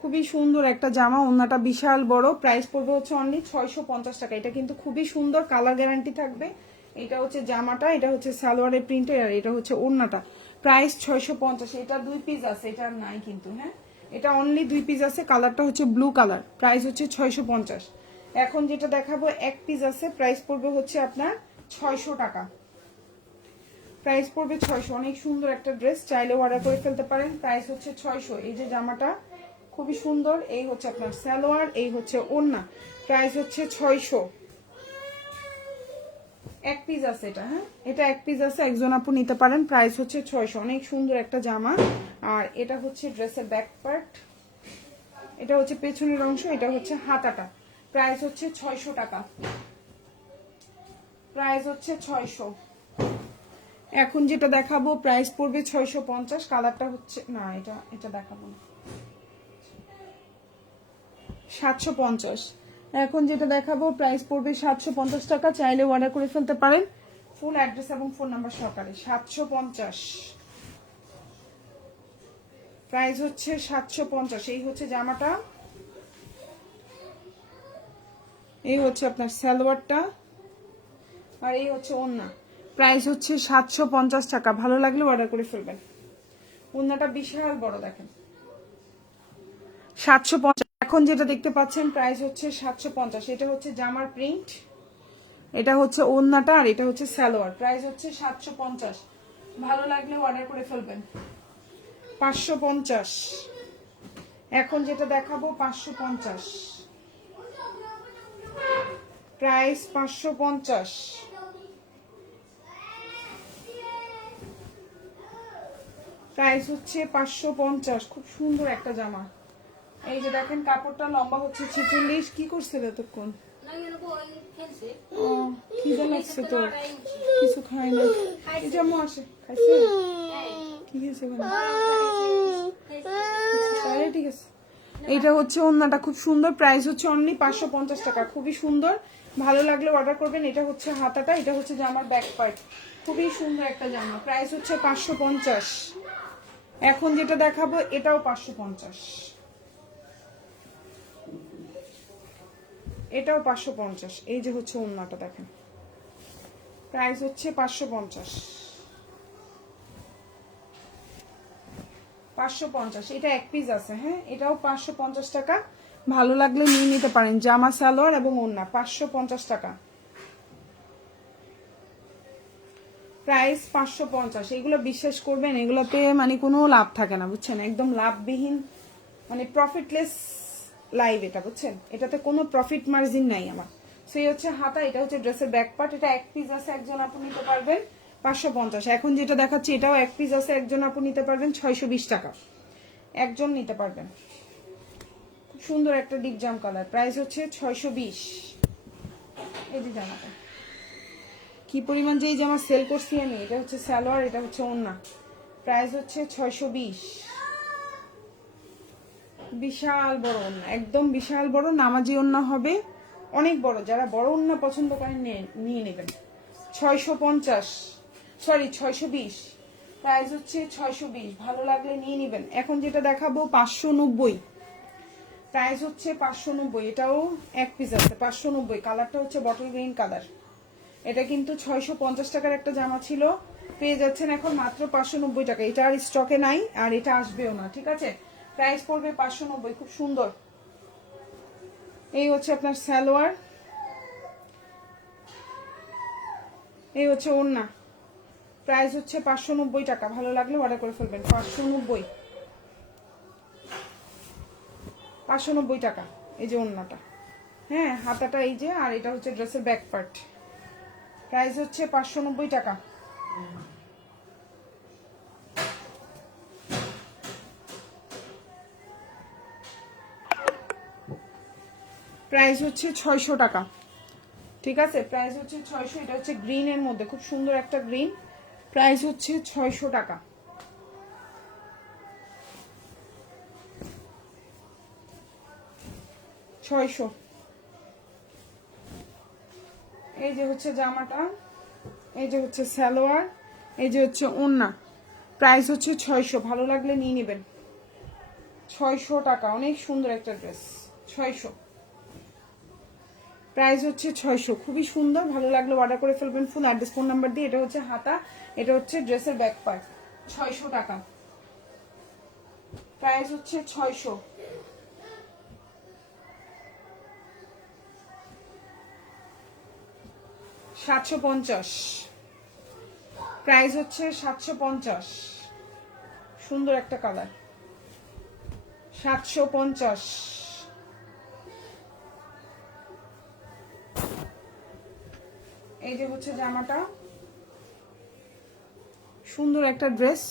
খুবই সুন্দর একটা জামা, ওড়নাটা বিশাল বড়। প্রাইস পড়বে হচ্ছে অনলি 650 টাকা। এটা কিন্তু খুবই সুন্দর, কালার গ্যারান্টি থাকবে। এটা হচ্ছে জামাটা, এটা হচ্ছে সালোয়ারের প্রিন্টের, আর এটা হচ্ছে ওড়নাটা। প্রাইস 650। এটা 2 পিস আছে, এটা নাই কিন্তু। হ্যাঁ, এটা অনলি 2 পিস আছে। কালারটা হচ্ছে ব্লু কালার। প্রাইস হচ্ছে 650। এখন যেটা দেখাবো 1 পিস আছে, প্রাইস পড়বে হচ্ছে আপনার 600 টাকা। প্রাইস পড়বে 600। অনেক সুন্দর একটা ড্রেস, চাইলে অর্ডার করে ফেলতে পারেন। প্রাইস হচ্ছে 600। এই যে জামাটা খুবই সুন্দর, এই হচ্ছে আপনার সালোয়ার, এই হচ্ছে ওড়না। প্রাইস হচ্ছে 600। 1 পিস আছে এটা। হ্যাঁ, এটা 1 পিস আছে, একজন আপু নিতে পারেন। প্রাইস হচ্ছে 600। অনেক সুন্দর একটা জামা, আর এটা হচ্ছে ড্রেসের ব্যাক পার্ট, এটা হচ্ছে পেছনের অংশ, এটা হচ্ছে হাতাটা। প্রাইস হচ্ছে 600 টাকা। প্রাইস হচ্ছে 600। এখন যেটা দেখাবো প্রাইস পড়বে 650। কালারটা হচ্ছে না, এটা দেখাবো না, 750। এখন যেটা দেখাবো প্রাইস পড়বে 750 টাকা, চাইলে অর্ডার করে ফেলতে পারেন ফুল অ্যাড্রেস এবং ফোন নাম্বার সহকারে। 750 প্রাইস হচ্ছে 750। এই হচ্ছে জামাটা, এই হচ্ছে আপনার সালোয়ারটা, আর এই হচ্ছে ওড়না। প্রাইস হচ্ছে 750 টাকা। ভালো লাগলে অর্ডার করে ফেলবেন। ওড়নাটা বিশাল বড় দেখেন, 750। এখন যেটা দেখতে পাচ্ছেন প্রাইস হচ্ছে 750। এটা হচ্ছে জামার প্রিন্ট, এটা হচ্ছে ওড়নাটা, আর এটা হচ্ছে সালোয়ার। প্রাইস হচ্ছে 750। ভালো লাগলে অর্ডার করে ফেলবেন। 550। এখন যেটা দেখাবো 550, প্রাইস 550। প্রাইস হচ্ছে 550। খুব সুন্দর একটা জামা। এই যে দেখেন কাপড়টা লম্বা হচ্ছে 46। কি করছিল এতক্ষণ? ও খিদে লাগছে তো, কিছু খাই না। এই জামা আসে খাইছে, কি হয়েছে? ঠিক আছে। এটা হচ্ছে ওড়নাটা, খুব সুন্দর। প্রাইস হচ্ছে অনলি 550 টাকা। খুবই সুন্দর, ভালো লাগলে অর্ডার করবেন। এটা হচ্ছে হাতাটা, এটা হচ্ছে জামার ব্যাক পার্ট। খুবই সুন্দর একটা জামা। প্রাইস হচ্ছে 550। এখন যেটা দেখাবো এটাও 550, এটাও 550। এই যে হচ্ছে ওড়নাটা দেখেন, প্রাইস হচ্ছে 550। 550। এটা এক পিস আছে, হ্যাঁ, এটাও 550 টাকা। ভালো লাগলে নিয়ে নিতে পারেন। জামা সালোয়ার এবং ওড়না 550 টাকা। প্রাইস 550। এগুলো বিশ্বাস করবেন, এগুলোতে মানে কোনো লাভ থাকে না, বুঝছেন? একদম লাভবিহীন, মানে প্রফিটলেস লাইভ এটা, বুঝছেন? এটাতে কোনো প্রফিট মার্জিন নাই আমার। সেই হচ্ছে হাতা, এটা হচ্ছে ড্রেসের ব্যাক পার্ট। এটা এক পিস আছে, একজন আপু নিতে পারবেন 550। এখন যেটা দেখাচ্ছি এটাও এক পিস আছে, একজন আপু নিতে পারবেন 620 টাকা, একজন নিতে পারবেন। খুব সুন্দর একটা ডিপ জাম কালার। প্রাইস হচ্ছে 620। এই যে জামাটা কি পরিমাণ যে এই জামা সেল করছি আমি। এটা হচ্ছে সালোয়ার, এটা হচ্ছে ওড়না। প্রাইস হচ্ছে 620। বিশাল বড় ওড়না, একদম বিশাল বড় নামাজি ওড়না হবে, অনেক বড়। যারা বড় ওড়না পছন্দ করেন নিয়ে নেবেন। 650, সরি 620। প্রাইস হচ্ছে 620। ভালো লাগলে নিয়ে নেবেন। এখন যেটা দেখাবো 590। প্রাইস হচ্ছে 590। এটাও এক পিস আছে, 590। কালারটা হচ্ছে বটল গ্রিন কালার। এটা কিন্তু 650 টাকার একটা জামা ছিল, পেয়ে যাচ্ছেন এখন মাত্র 590 টাকা। এটা আর স্টকে নাই, আর এটা আসবেও না, ঠিক আছে? প্রাইস পড়বে 590। খুব সুন্দর। এই হচ্ছে আপনার সালোয়ার, এই হচ্ছে ওড়না। প্রাইস হচ্ছে 590 টাকা। ভালো লাগলে অর্ডার করে ফেলবেন। 590, 590 টাকা। এই যে ওড়নাটা, হ্যাঁ, হাতাটা এই যে, আর এটা হচ্ছে ড্রেসের ব্যাক পার্ট। প্রাইস হচ্ছে 590 টাকা। প্রাইস হচ্ছে 600 টাকা, ঠিক আছে? প্রাইস হচ্ছে 600। এটা হচ্ছে গ্রিনের মধ্যে, খুব সুন্দর একটা গ্রিন। প্রাইস হচ্ছে 600 টাকা। এই যে হচ্ছে জামাটা, এই যে হচ্ছে সালোয়ার, এই যে হচ্ছে ওড়না। প্রাইস হচ্ছে 600। ভালো লাগলে নিয়ে নেবেন। 600 টাকা, অনেক সুন্দর একটা ড্রেস। 600। প্রাইস হচ্ছে 600। খুবই সুন্দর, ভালো লাগলে অর্ডার করে ফেলবেন ফুল অ্যাড্রেস ফোন নাম্বার দিয়ে। এটা হচ্ছে হাতা, এটা হচ্ছে ড্রেসের ব্যাক পার্ট। 600 টাকা। প্রাইস হচ্ছে 600। $750। প্রাইস হচ্ছে 750। সুন্দর একটা কালার। 750। এই যে হচ্ছে জামাটা, সুন্দর একটা ড্রেস।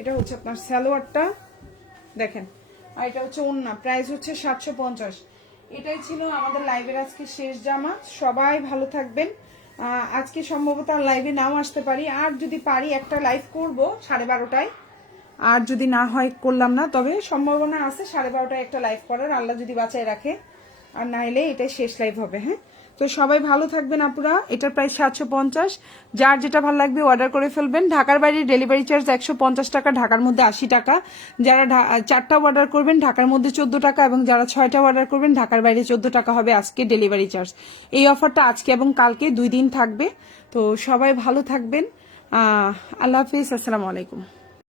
এটা হচ্ছে আপনার সালোয়ারটা দেখেন, আর এটা হচ্ছে ওড়না। প্রাইস হচ্ছে 750। এটাই ছিল আমাদের লাইভের আজকে শেষ জামা। সবাই ভালো থাকবেন। আজকে সম্ভবত আর লাইভে নাও আসতে পারি, আর যদি পারি একটা লাইভ করব 12:30টায়, আর যদি না হয় করলাম না, তবে সম্ভাবনা আছে 12:30টায় একটা লাইভ করার, আল্লাহ যদি বাঁচায় রাখে। আর নাইলে এটা শেষ লাইভ হবে। হ্যাঁ, তো সবাই ভালো থাকবেন আপুরা। এটার প্রাইস 750। যার যেটা ভালো লাগবে অর্ডার করে ফেলবেন। ঢাকার বাইরে ডেলিভারি চার্জ 150 টাকা, ঢাকার মধ্যে 80 টাকা। যারা 4টা অর্ডার করবেন ঢাকার মধ্যে 14 টাকা, এবং যারা 6টা অর্ডার করবেন ঢাকার বাইরে 14 টাকা হবে আজকে ডেলিভারি চার্জ। এই অফারটা আজকে এবং কালকে 2 দিন থাকবে। তো সবাই ভালো থাকবেন। আল্লাহ হাফিজ, আসসালামু আলাইকুম।